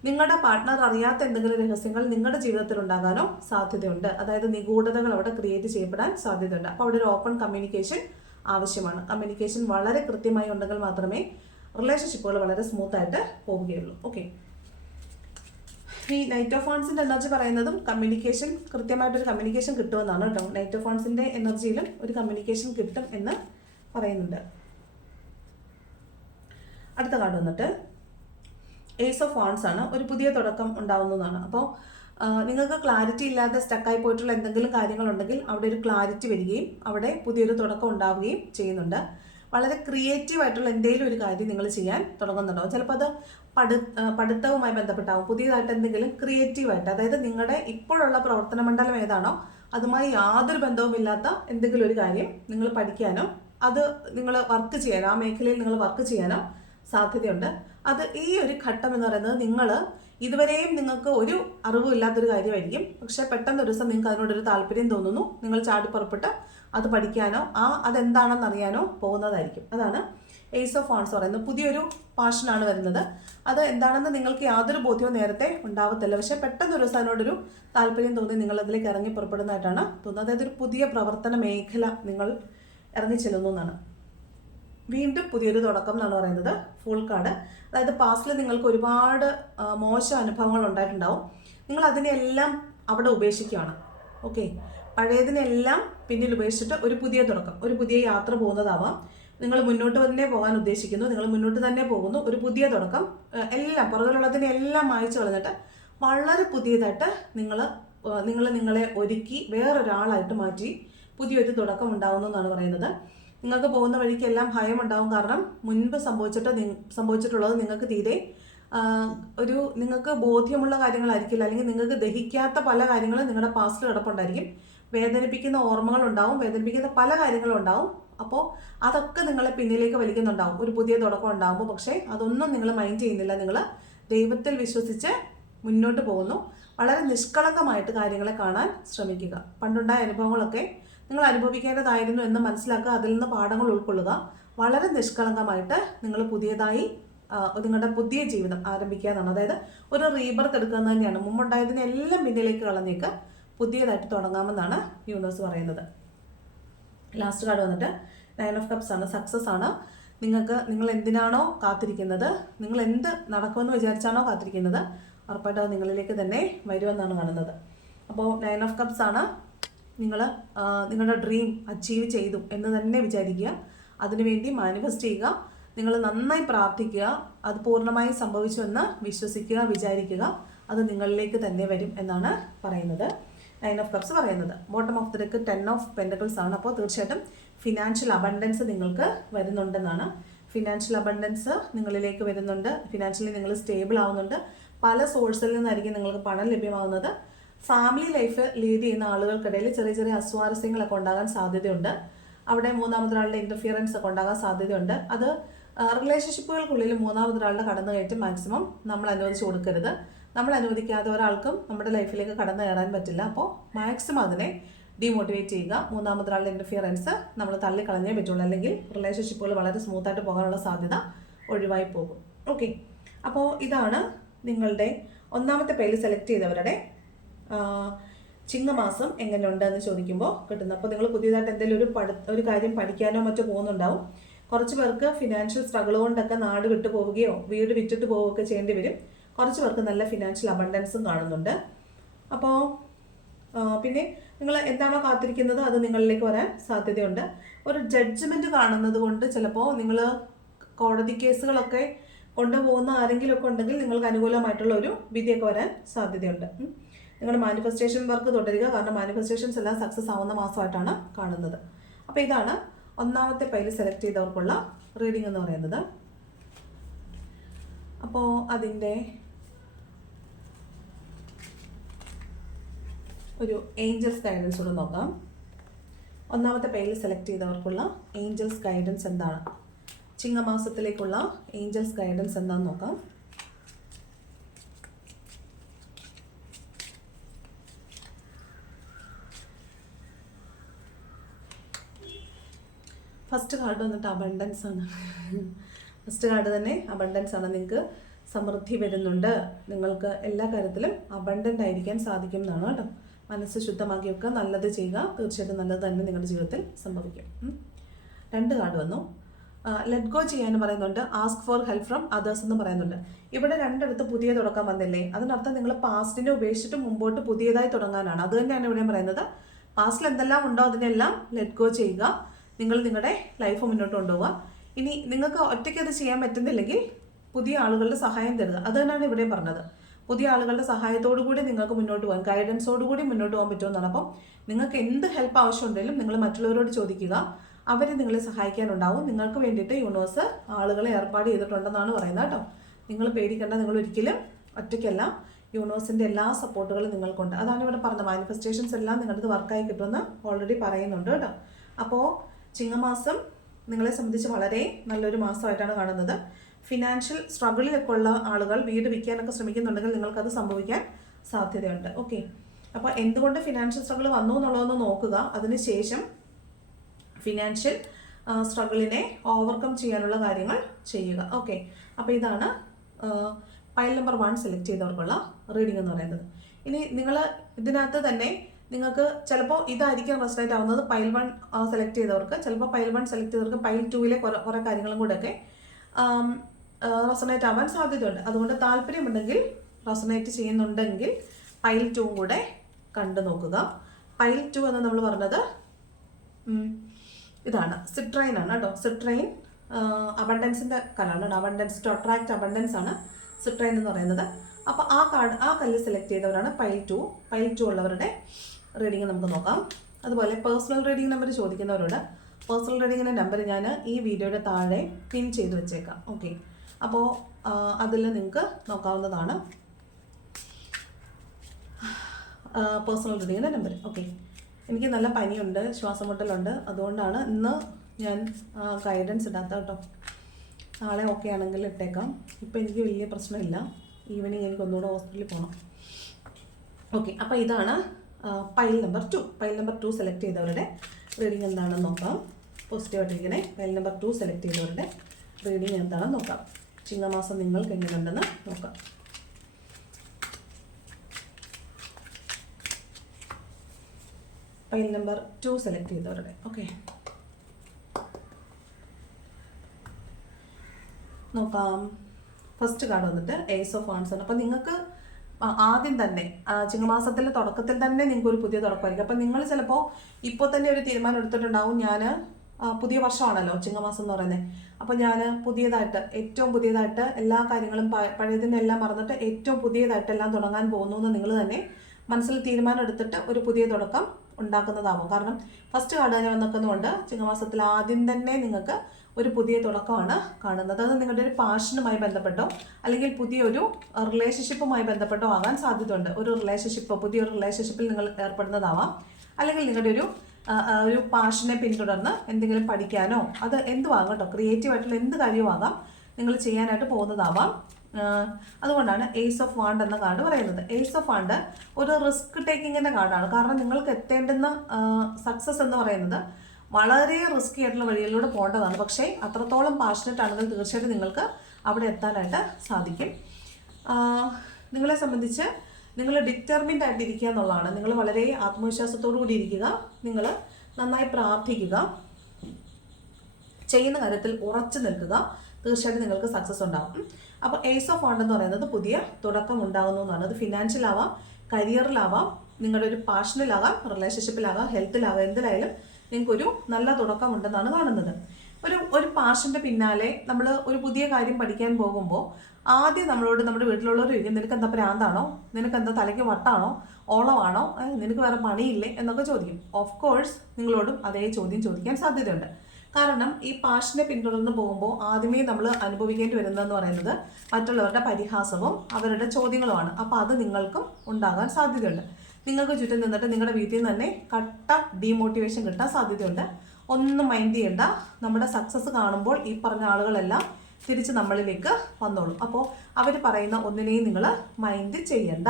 നിങ്ങളുടെ പാർട്ട്ണർ അറിയാത്ത എന്തെങ്കിലും രഹസ്യങ്ങൾ നിങ്ങളുടെ ജീവിതത്തിൽ ഉണ്ടാകാനോ സാധ്യതയുണ്ട്. അതായത് നിഗൂഢതകൾ അവിടെ ക്രിയേറ്റ് ചെയ്യപ്പെടാൻ സാധ്യതയുണ്ട്. അപ്പോൾ അവിടെ ഒരു ഓപ്പൺ കമ്മ്യൂണിക്കേഷൻ ആവശ്യമാണ്. കമ്മ്യൂണിക്കേഷൻ വളരെ കൃത്യമായി ഉണ്ടെങ്കിൽ മാത്രമേ റിലേഷൻഷിപ്പുകൾ വളരെ സ്മൂത്തായിട്ട് പോവുകയുള്ളൂ. ഓക്കെ, ഈ നൈറ്റ് ഓഫ് വാൺസിൻ്റെ എനർജി പറയുന്നതും കമ്മ്യൂണിക്കേഷൻ, കൃത്യമായിട്ടൊരു കമ്മ്യൂണിക്കേഷൻ കിട്ടുമെന്നാണ് കേട്ടോ. നൈറ്റ് ഓഫ് വാൺസിൻ്റെ എനർജിയിലും ഒരു കമ്മ്യൂണിക്കേഷൻ കിട്ടും എന്ന് പറയുന്നുണ്ട്. അടുത്ത കാർഡ് വന്നിട്ട് ഏസ് ഓഫ് വാൺസ് ആണ്. ഒരു പുതിയ തുടക്കം ഉണ്ടാവുന്നതാണ്. അപ്പോൾ നിങ്ങൾക്ക് ക്ലാരിറ്റി ഇല്ലാതെ സ്റ്റക്കായി പോയിട്ടുള്ള എന്തെങ്കിലും കാര്യങ്ങളുണ്ടെങ്കിൽ അവിടെ ഒരു ക്ലാരിറ്റി വരികയും അവിടെ പുതിയൊരു തുടക്കം ഉണ്ടാവുകയും ചെയ്യുന്നുണ്ട്. വളരെ ക്രിയേറ്റീവ് ആയിട്ടുള്ള എന്തെങ്കിലും ഒരു കാര്യം നിങ്ങൾ ചെയ്യാൻ തുടങ്ങുന്നുണ്ടാവും. ചിലപ്പോൾ അത് പഠിത്തവുമായി ബന്ധപ്പെട്ടാവും. പുതിയതായിട്ട് എന്തെങ്കിലും ക്രിയേറ്റീവായിട്ട്, അതായത് നിങ്ങളുടെ ഇപ്പോഴുള്ള പ്രവർത്തന മണ്ഡലം ഏതാണോ അതുമായി യാതൊരു ബന്ധവുമില്ലാത്ത എന്തെങ്കിലും ഒരു കാര്യം നിങ്ങൾ പഠിക്കാനോ അത് നിങ്ങൾ വർക്ക് ചെയ്യാനോ ആ മേഖലയിൽ നിങ്ങൾ വർക്ക് ചെയ്യാനോ സാധ്യതയുണ്ട്. അത് ഈ ഒരു ഘട്ടം എന്ന് പറയുന്നത് നിങ്ങൾ ഇതുവരെയും നിങ്ങൾക്ക് ഒരു അറിവും ഇല്ലാത്തൊരു കാര്യമായിരിക്കും. പക്ഷെ പെട്ടെന്ന് ഒരു ദിവസം നിങ്ങൾക്ക് അതിനോടൊരു താല്പര്യം തോന്നുന്നു, നിങ്ങൾ ചാടിപ്പുറപ്പെട്ട് അത് പഠിക്കാനോ അതെന്താണെന്ന് അറിയാനോ പോകുന്നതായിരിക്കും. അതാണ് ഏസ് ഓഫ് വാൺസ് പറയുന്നത്. പുതിയൊരു പാഷനാണ് വരുന്നത്. അത് എന്താണെന്ന് നിങ്ങൾക്ക് യാതൊരു ബോധ്യവും നേരത്തെ ഉണ്ടാവത്തില്ല. പക്ഷെ പെട്ടെന്ന് ഒരു ദിവസം അതിനോടൊരു താല്പര്യം തോന്നി നിങ്ങൾ അതിലേക്ക് ഇറങ്ങി പുറപ്പെടുന്നതായിട്ടാണ് തോന്നുന്നത്. അതായത് ഒരു പുതിയ പ്രവർത്തന മേഖല നിങ്ങൾ ഇറങ്ങി ചെല്ലുന്നു എന്നാണ്. വീണ്ടും പുതിയൊരു തുടക്കം എന്നാണ് പറയുന്നത് ഫുൾ കാർഡ്. അതായത് പാസ്റ്റിൽ നിങ്ങൾക്ക് ഒരുപാട് മോശം അനുഭവങ്ങൾ ഉണ്ടായിട്ടുണ്ടാവും. നിങ്ങൾ അതിനെല്ലാം അവിടെ ഉപേക്ഷിക്കുകയാണ്. ഓക്കെ, പഴയതിനെല്ലാം പിന്നിൽ ഉപേക്ഷിച്ചിട്ട് ഒരു പുതിയ തുടക്കം, ഒരു പുതിയ യാത്ര പോകുന്നതാവാം. നിങ്ങൾ മുന്നോട്ട് തന്നെ പോകാൻ ഉദ്ദേശിക്കുന്നു, നിങ്ങൾ മുന്നോട്ട് തന്നെ പോകുന്നു. ഒരു തുടക്കം, എല്ലാം പുറകിലുള്ളതിനെ എല്ലാം മായ്ച്ചു കളഞ്ഞിട്ട് വളരെ പുതിയതായിട്ട് നിങ്ങളെ ഒരുക്കി വേറൊരാളായിട്ട് മാറ്റി പുതിയൊരു തുടക്കം ഉണ്ടാവുന്നു എന്നാണ് പറയുന്നത്. നിങ്ങൾക്ക് പോകുന്ന വഴിക്ക് എല്ലാം ഭയം ഉണ്ടാവും. കാരണം മുൻപ് സംഭവിച്ചിട്ടുള്ളത് നിങ്ങൾക്ക് തീരെ നിങ്ങൾക്ക് ബോധ്യമുള്ള കാര്യങ്ങളായിരിക്കില്ല. അല്ലെങ്കിൽ നിങ്ങൾക്ക് ദഹിക്കാത്ത പല കാര്യങ്ങളും നിങ്ങളുടെ പാസ്റ്റിൽ കിടപ്പുണ്ടായിരിക്കും. വേദനിപ്പിക്കുന്ന ഓർമ്മകളുണ്ടാവും, വേദനിപ്പിക്കുന്ന പല കാര്യങ്ങളും ഉണ്ടാവും. അപ്പോൾ അതൊക്കെ നിങ്ങളെ പിന്നിലേക്ക് വലിക്കുന്നുണ്ടാവും ഒരു പുതിയ തുടക്കം ഉണ്ടാകുമ്പോൾ. പക്ഷേ അതൊന്നും നിങ്ങൾ മൈൻഡ് ചെയ്യുന്നില്ല. നിങ്ങൾ ദൈവത്തിൽ വിശ്വസിച്ച് മുന്നോട്ട് പോകുന്നു. വളരെ നിഷ്കളങ്കമായിട്ട് കാര്യങ്ങളെ കാണാൻ ശ്രമിക്കുക. പണ്ടുണ്ടായ അനുഭവങ്ങളൊക്കെ നിങ്ങൾ അനുഭവിക്കേണ്ടതായിരുന്നു എന്ന് മനസ്സിലാക്കുക, അതിൽ നിന്ന് പാഠങ്ങൾ ഉൾക്കൊള്ളുക. വളരെ നിഷ്കളങ്കമായിട്ട് നിങ്ങൾ പുതിയതായി നിങ്ങളുടെ പുതിയ ജീവിതം ആരംഭിക്കുക എന്നാണ്. അതായത് ഒരു റീബർത്ത് എടുക്കുന്നത് തന്നെയാണ്. മുമ്പുണ്ടായതിനെല്ലാം പിന്നിലേക്ക് കളഞ്ഞേക്ക് പുതിയതായിട്ട് തുടങ്ങാമെന്നാണ് യൂണിവേഴ്സ് പറയുന്നത്. ലാസ്റ്റ് കാർഡ് വന്നിട്ട് 9 ഓഫ് കപ്സ് ആണ്. സക്സസ് ആണ്. നിങ്ങൾ എന്തിനാണോ കാത്തിരിക്കുന്നത്, നിങ്ങൾ എന്ത് നടക്കുമെന്ന് വിചാരിച്ചാണോ കാത്തിരിക്കുന്നത്, ഉറപ്പായിട്ടും അത് നിങ്ങളിലേക്ക് തന്നെ വരുമെന്നാണ് കാണുന്നത്. അപ്പോൾ 9 ഓഫ് കപ്സ് ആണ്. നിങ്ങൾ നിങ്ങളുടെ ഡ്രീം അച്ചീവ് ചെയ്തു എന്ന് തന്നെ വിചാരിക്കുക. അതിനുവേണ്ടി മാനിഫെസ്റ്റ് ചെയ്യുക. നിങ്ങൾ നന്നായി പ്രാർത്ഥിക്കുക. അത് പൂർണ്ണമായി സംഭവിച്ചുവെന്ന് വിശ്വസിക്കുക, വിചാരിക്കുക. അത് നിങ്ങളിലേക്ക് തന്നെ വരും എന്നാണ് പറയുന്നത്. 9 ഓഫ് കപ്സ് പറയുന്നത്. Bottom of the deck 10 of pentacles ആണ്. അപ്പോൾ തീർച്ചയായിട്ടും ഫിനാൻഷ്യൽ അബണ്ടൻസ് നിങ്ങൾക്ക് വരുന്നുണ്ടെന്നാണ്. ഫിനാൻഷ്യൽ അബണ്ടൻസ് നിങ്ങളിലേക്ക് വരുന്നുണ്ട്. ഫിനാൻഷ്യലി നിങ്ങൾ സ്റ്റേബിൾ ആവുന്നുണ്ട്. പല സോഴ്സിൽ നിന്നായിരിക്കും നിങ്ങൾക്ക് പണം ലഭ്യമാവുന്നത്. ഫാമിലി ലൈഫ് ലീഡ് ചെയ്യുന്ന ആളുകൾക്കിടയിൽ ചെറിയ ചെറിയ അസ്വാരസ്യങ്ങളൊക്കെ ഉണ്ടാകാൻ സാധ്യതയുണ്ട്. അവിടെ മൂന്നാമതൊരാളുടെ ഇൻ്റർഫിയറൻസ് ഒക്കെ ഉണ്ടാകാൻ സാധ്യതയുണ്ട്. അത് റിലേഷൻഷിപ്പുകൾക്കുള്ളിൽ മൂന്നാമതൊരാളുടെ കടന്നുകയറ്റം മാക്സിമം നമ്മൾ അനുവദിച്ചു കൊടുക്കരുത്. നമ്മൾ അനുവദിക്കാതെ ഒരാൾക്കും നമ്മുടെ ലൈഫിലേക്ക് കടന്നു കയറാൻ പറ്റില്ല. അപ്പോൾ മാക്സിമം അതിനെ ഡീമോട്ടിവേറ്റ് ചെയ്യുക. മൂന്നാമതൊരാളുടെ ഇൻ്റർഫിയറൻസ് നമ്മൾ തള്ളിക്കളഞ്ഞേ പറ്റുള്ളൂ. അല്ലെങ്കിൽ റിലേഷൻഷിപ്പുകൾ വളരെ സ്മൂത്തായിട്ട് പോകാനുള്ള സാധ്യത ഒഴിവായി പോകും. ഓക്കെ, അപ്പോൾ ഇതാണ് നിങ്ങളുടെ ഒന്നാമത്തെ പേര് സെലക്ട് ചെയ്തവരുടെ ചിങ്ങമാസം എങ്ങനെയുണ്ട് എന്ന് ചോദിക്കുമ്പോൾ കിട്ടുന്നത്. അപ്പോൾ നിങ്ങൾ പുതിയതായിട്ട് എന്തെങ്കിലും ഒരു കാര്യം പഠിക്കാനോ മറ്റോ പോകുന്നുണ്ടാവും. കുറച്ച് പേർക്ക് ഫിനാൻഷ്യൽ സ്ട്രഗിൾ കൊണ്ടൊക്കെ നാട് വിട്ടു പോവുകയോ വീട് വിറ്റിട്ട് പോവുകയൊക്കെ ചെയ്യേണ്ടി വരും. കുറച്ച് പേർക്ക് നല്ല ഫിനാൻഷ്യൽ അബണ്ടൻസും കാണുന്നുണ്ട്. അപ്പോൾ പിന്നെ നിങ്ങൾ എന്താണോ കാത്തിരിക്കുന്നത് അത് നിങ്ങളിലേക്ക് വരാൻ സാധ്യതയുണ്ട്. ഒരു ജഡ്ജ്മെൻറ്റ് കാണുന്നത് കൊണ്ട് ചിലപ്പോൾ നിങ്ങൾ കോടതി കേസുകളൊക്കെ കൊണ്ടുപോകുന്ന ആരെങ്കിലുമൊക്കെ ഉണ്ടെങ്കിൽ നിങ്ങൾക്ക് അനുകൂലമായിട്ടുള്ള ഒരു വിധിയൊക്കെ വരാൻ സാധ്യതയുണ്ട്. നിങ്ങളുടെ മാനിഫെസ്റ്റേഷൻ വർക്ക് തുടരുക. കാരണം മാനിഫെസ്റ്റേഷൻസ് എല്ലാം സക്സസ് ആവുന്ന മാസമായിട്ടാണ് കാണുന്നത്. അപ്പോൾ ഇതാണ് ഒന്നാമത്തെ പൈൽ സെലക്ട് ചെയ്തവർക്കുള്ള റീഡിംഗ് എന്ന് പറയുന്നത്. അപ്പോൾ അതിൻ്റെ ഒരു ഏഞ്ചൽസ് ഗൈഡൻസ് കൂടെ നോക്കാം. ഒന്നാമത്തെ പേരിൽ സെലക്ട് ചെയ്തവർക്കുള്ള ഏഞ്ചൽസ് ഗൈഡൻസ് എന്താണ്, ചിങ്ങമാസത്തിലേക്കുള്ള ഏഞ്ചൽസ് ഗൈഡൻസ് എന്താണെന്ന് നോക്കാം. ഫസ്റ്റ് കാർഡ് വന്നിട്ട് അബണ്ടൻസ് ആണ്. ഫസ്റ്റ് കാർഡ് തന്നെ അബണ്ടൻസ് ആണ്. നിങ്ങൾക്ക് സമൃദ്ധി വരുന്നുണ്ട്. നിങ്ങൾക്ക് എല്ലാ കാര്യത്തിലും അബണ്ടൻ്റ് ആയിരിക്കാൻ സാധിക്കും എന്നാണ് കേട്ടോ. മനസ്സ് ശുദ്ധമാക്കി വെക്കുക, നല്ലത് ചെയ്യുക. തീർച്ചയായിട്ടും നല്ലത് തന്നെ നിങ്ങളുടെ ജീവിതത്തിൽ സംഭവിക്കും. 2 കാർഡ് വന്നു. ലെറ്റ് ഗോ ചെയ്യാൻ പറയുന്നുണ്ട്. Ask for help from others എന്ന് പറയുന്നുണ്ട്. ഇവിടെ രണ്ടിടത്ത് പുതിയ തുടക്കം വന്നില്ലേ, അതിനർത്ഥം നിങ്ങൾ പാസ്റ്റിനെ ഉപേക്ഷിച്ചിട്ട് മുമ്പോട്ട് പുതിയതായി തുടങ്ങാനാണ്. അത് തന്നെയാണ് ഇവിടെ പറയുന്നത്. പാസ്റ്റിൽ എന്തെല്ലാം ഉണ്ടോ അതിനെല്ലാം ലെറ്റ് ഗോ ചെയ്യുക. നിങ്ങൾ നിങ്ങളുടെ ലൈഫ് മുന്നോട്ട് കൊണ്ടുപോവുക. ഇനി നിങ്ങൾക്ക് ഒറ്റയ്ക്ക് അത് ചെയ്യാൻ പറ്റുന്നില്ലെങ്കിൽ പുതിയ ആളുകളുടെ സഹായം തരുക. അത് തന്നെയാണ് ഇവിടെ പറഞ്ഞത്. പുതിയ ആളുകളുടെ സഹായത്തോടു കൂടി നിങ്ങൾക്ക് മുന്നോട്ട് പോകാൻ, ഗൈഡൻസോടുകൂടി മുന്നോട്ട് പോകാൻ പറ്റുമെന്നാണ്. അപ്പം നിങ്ങൾക്ക് എന്ത് ഹെൽപ്പ് ആവശ്യമുണ്ടെങ്കിലും നിങ്ങൾ മറ്റുള്ളവരോട് ചോദിക്കുക. അവർ നിങ്ങളെ സഹായിക്കാനുണ്ടാവും. നിങ്ങൾക്ക് വേണ്ടിയിട്ട് യൂണിവേഴ്സ് ആളുകളെ ഏർപ്പാട് ചെയ്തിട്ടുണ്ടെന്നാണ് പറയുന്നത് കേട്ടോ. നിങ്ങൾ പേടിക്കേണ്ട, നിങ്ങൾ ഒരിക്കലും ഒറ്റയ്ക്കല്ല. യൂണിവേഴ്സിൻ്റെ എല്ലാ സപ്പോർട്ടുകളും നിങ്ങൾക്കുണ്ട്. അതാണ് ഇവിടെ പറഞ്ഞത്. മാനിഫെസ്റ്റേഷൻസ് എല്ലാം നിങ്ങളുടെ വർക്കായി കിട്ടുമെന്ന് ഓൾറെഡി പറയുന്നുണ്ട് കേട്ടോ. അപ്പോൾ ചിങ്ങമാസം നിങ്ങളെ സംബന്ധിച്ച് വളരെ നല്ലൊരു മാസമായിട്ടാണ് കാണുന്നത്. ഫിനാൻഷ്യൽ സ്ട്രഗിളിലൊക്കെ ഉള്ള ആളുകൾ വീട് വിൽക്കാനൊക്കെ ശ്രമിക്കുന്നുണ്ടെങ്കിൽ നിങ്ങൾക്കത് സംഭവിക്കാൻ സാധ്യതയുണ്ട്. ഓക്കെ, അപ്പോൾ എന്തുകൊണ്ട് ഫിനാൻഷ്യൽ സ്ട്രഗിൾ വന്നു എന്നുള്ളതൊന്ന് നോക്കുക. അതിനുശേഷം ഫിനാൻഷ്യൽ സ്ട്രഗിളിനെ ഓവർകം ചെയ്യാനുള്ള കാര്യങ്ങൾ ചെയ്യുക. ഓക്കെ, അപ്പോൾ ഇതാണ് പൈൽ നമ്പർ 1 സെലക്ട് ചെയ്തവർക്കുള്ള റീഡിംഗ് എന്ന് പറയുന്നത്. ഇനി നിങ്ങൾ ഇതിനകത്ത് തന്നെ നിങ്ങൾക്ക് ചിലപ്പോൾ ഇതായിരിക്കും റെസൊണേറ്റ് ആവുന്നത്. പൈൽ 1 സെലക്ട് ചെയ്തവർക്ക്, ചിലപ്പോൾ പൈൽ 1 സെലക്ട് ചെയ്തവർക്ക് പൈൽ 2 കുറേ കാര്യങ്ങളും കൂടെയൊക്കെ റെസൊണേറ്റ് ആവാൻ സാധ്യതയുണ്ട്. അതുകൊണ്ട് താല്പര്യമുണ്ടെങ്കിൽ, റെസൊണേറ്റ് ചെയ്യുന്നുണ്ടെങ്കിൽ പൈൽ 2 കൂടെ കണ്ടു നോക്കുക. പൈൽ 2 എന്ന് നമ്മൾ പറഞ്ഞത് ഇതാണ്, സിട്രൈൻ ആണ് കേട്ടോ. സിട്രൈൻ അബണ്ടൻസിൻ്റെ കലാണ്. അബണ്ടൻസ് ടു അട്രാക്ട് അബണ്ടൻസ് ആണ് സിട്രൈൻ എന്ന് പറയുന്നത്. അപ്പോൾ ആ കല്ല് സെലക്ട് ചെയ്തവരാണ് പൈൽ 2. പൈൽ 2 ഉള്ളവരുടെ റീഡിങ് നമുക്ക് നോക്കാം. അതുപോലെ പേഴ്സണൽ റീഡിംഗ് നമ്പർ ചോദിക്കുന്നവരോട് പേഴ്സണൽ റീഡിങ്ങിൻ്റെ നമ്പർ ഞാൻ ഈ വീഡിയോയുടെ താഴെ പിൻ ചെയ്ത് വെച്ചേക്കാം. ഓക്കെ, അപ്പോൾ അതിൽ നിങ്ങൾക്ക് നോക്കാവുന്നതാണ് പേഴ്സണൽ റീഡിങ്ങിൻ്റെ നമ്പർ. ഓക്കെ, എനിക്ക് നല്ല പനിയുണ്ട്, ശ്വാസം മുട്ടലുണ്ട്. അതുകൊണ്ടാണ് ഇന്ന് ഞാൻ ഗൈഡൻസ് ഇടാത്ത കേട്ടോ. നാളെ ഓക്കെ ആണെങ്കിൽ ഇട്ടേക്കാം. ഇപ്പോൾ എനിക്ക് വലിയ പ്രശ്നമില്ല. ഈവനിങ് എനിക്ക് ഒന്നുകൂടെ ഹോസ്പിറ്റലിൽ പോകണം. ഓക്കെ, അപ്പോൾ ഇതാണ് pile number 2. Pile number 2 select ചെയ്തവരുടെ റീഡിംഗ് എന്താണെന്ന് നോക്കാം. പോസിറ്റീവായിട്ടിരിക്കണേ. പൈൽ നമ്പർ 2 സെലക്ട് ചെയ്തവരുടെ റീഡിംഗ് എന്താണെന്ന് നോക്കാം. ചിങ്ങമാസം നിങ്ങൾക്ക് എങ്ങനെയുണ്ടെന്ന് നോക്കാം. പൈൽ നമ്പർ 2 സെലക്ട് ചെയ്തവരുടെ ഓക്കെ നോക്കാം. ഫസ്റ്റ് കാർഡ് വന്നിട്ട് ഏസ് ഓഫ് വാൻസ് ആണ്. അപ്പം നിങ്ങൾക്ക് ആദ്യം തന്നെ ചിങ്ങമാസത്തിലെ തുടക്കത്തിൽ തന്നെ നിങ്ങൾക്ക് ഒരു പുതിയ തുടക്കമായിരിക്കും. അപ്പം നിങ്ങൾ ചിലപ്പോൾ ഇപ്പോൾ തന്നെ ഒരു തീരുമാനം എടുത്തിട്ടുണ്ടാവും, ഞാൻ പുതിയ വർഷമാണല്ലോ ചിങ്ങമാസം എന്ന് പറയുന്നത്. അപ്പോൾ ഞാൻ പുതിയതായിട്ട് ഏറ്റവും പുതിയതായിട്ട് എല്ലാ കാര്യങ്ങളും പഴയതിനെല്ലാം മറന്നിട്ട് ഏറ്റവും പുതിയതായിട്ട് എല്ലാം തുടങ്ങാൻ പോകുന്നു എന്ന് നിങ്ങൾ തന്നെ മനസ്സിൽ തീരുമാനം എടുത്തിട്ട് ഒരു പുതിയ തുടക്കം ഉണ്ടാക്കുന്നതാവും. കാരണം ഫസ്റ്റ് കാർഡ് തന്നെ വന്നിരിക്കുന്നതുകൊണ്ട് ചിങ്ങമാസത്തിൽ ആദ്യം തന്നെ നിങ്ങൾക്ക് ഒരു പുതിയ തുടക്കമാണ് കാണുന്നത്. അത് നിങ്ങളുടെ ഒരു പാഷനുമായി ബന്ധപ്പെട്ടോ അല്ലെങ്കിൽ പുതിയൊരു റിലേഷൻഷിപ്പുമായി ബന്ധപ്പെട്ടോ ആകാൻ സാധ്യതയുണ്ട്. പുതിയൊരു റിലേഷൻഷിപ്പിൽ നിങ്ങൾ ഏർപ്പെടുന്നതാവാം, അല്ലെങ്കിൽ നിങ്ങളുടെ ഒരു പാഷനെ പിന്തുടർന്ന് എന്തെങ്കിലും പഠിക്കാനോ അത് എന്തുവാകാം കേട്ടോ, ക്രിയേറ്റീവായിട്ടുള്ള എന്ത് കാര്യവും ആകാം നിങ്ങൾ ചെയ്യാനായിട്ട് പോകുന്നതാവാം. അതുകൊണ്ടാണ് ഏസ് ഓഫ് വാണ്ട് എന്ന കാർഡ് പറയുന്നത്. ഏസ് ഓഫ് വാണ്ട് ഒരു റിസ്ക് ടേക്കിങ്ങിൻ്റെ കാർഡാണ്. കാരണം നിങ്ങൾക്ക് എത്തേണ്ടുന്ന സക്സസ് എന്ന് പറയുന്നത് വളരെ റിസ്കി ആയിട്ടുള്ള വഴികളിലൂടെ പോകേണ്ടതാണ്. പക്ഷേ അത്രത്തോളം പാഷനറ്റ് ആണെങ്കിൽ തീർച്ചയായിട്ടും നിങ്ങൾക്ക് അവിടെ എത്താനായിട്ട് സാധിക്കും. നിങ്ങളെ സംബന്ധിച്ച് നിങ്ങൾ ഡിറ്റർമിൻഡ് ആയിട്ടിരിക്കുക എന്നുള്ളതാണ്. നിങ്ങൾ വളരെ ആത്മവിശ്വാസത്തോടു കൂടി ഇരിക്കുക, നിങ്ങൾ നന്നായി പ്രാർത്ഥിക്കുക, ചെയ്യുന്ന കാര്യത്തിൽ ഉറച്ചു നിൽക്കുക, തീർച്ചയായിട്ടും നിങ്ങൾക്ക് സക്സസ് ഉണ്ടാകും. അപ്പോൾ ഏസ് ഓഫ് വാണ്ട് എന്ന് പറയുന്നത് പുതിയ തുടക്കം ഉണ്ടാകുന്നു എന്നാണ്. അത് ഫിനാൻഷ്യലാവാം, കരിയറിലാവാം, നിങ്ങളുടെ ഒരു പാഷനിലാകാം, റിലേഷൻഷിപ്പിലാകാം, ഹെൽത്തിലാകാം, എന്തിലായാലും നിങ്ങൾക്കൊരു നല്ല തുടക്കം ഉണ്ടെന്നാണ് കാണുന്നത്. ഒരു പാഷൻ്റെ പിന്നാലെ നമ്മൾ ഒരു പുതിയ കാര്യം പഠിക്കാൻ പോകുമ്പോൾ ആദ്യം നമ്മളോട് നമ്മുടെ വീട്ടിലുള്ളവർ ചോദിക്കും, നിനക്ക് എന്താ ഭ്രാന്താണോ, നിനക്ക് എന്താ തലയ്ക്ക് വട്ടാണോ, ഓളമാണോ, നിനക്ക് വേറെ പണിയില്ലേ എന്നൊക്കെ ചോദിക്കും. ഓഫ് കോഴ്സ് നിങ്ങളോടും അതേ ചോദ്യം ചോദിക്കാൻ സാധ്യതയുണ്ട്. കാരണം ഈ പാഷനെ പിന്തുടർന്ന് പോകുമ്പോൾ ആദ്യമേ നമ്മൾ അനുഭവിക്കേണ്ടി വരുന്നതെന്ന് പറയുന്നത് മറ്റുള്ളവരുടെ പരിഹാസവും അവരുടെ ചോദ്യങ്ങളുമാണ്. അപ്പോൾ അത് നിങ്ങൾക്കും ഉണ്ടാകാൻ സാധ്യതയുണ്ട്. നിങ്ങൾക്ക് ചുറ്റും നിന്നിട്ട് നിങ്ങളുടെ വീട്ടിൽ നിന്ന് തന്നെ കട്ട ഡീമോട്ടിവേഷൻ കിട്ടാൻ സാധ്യതയുണ്ട്. ഒന്നും മൈൻഡ് ചെയ്യണ്ട. നമ്മുടെ സക്സസ് കാണുമ്പോൾ ഈ പറഞ്ഞ ആളുകളെല്ലാം തിരിച്ച് നമ്മളിലേക്ക് വന്നോളും. അപ്പോൾ അവർ പറയുന്ന ഒന്നിനെയും നിങ്ങൾ മൈൻഡ് ചെയ്യണ്ട.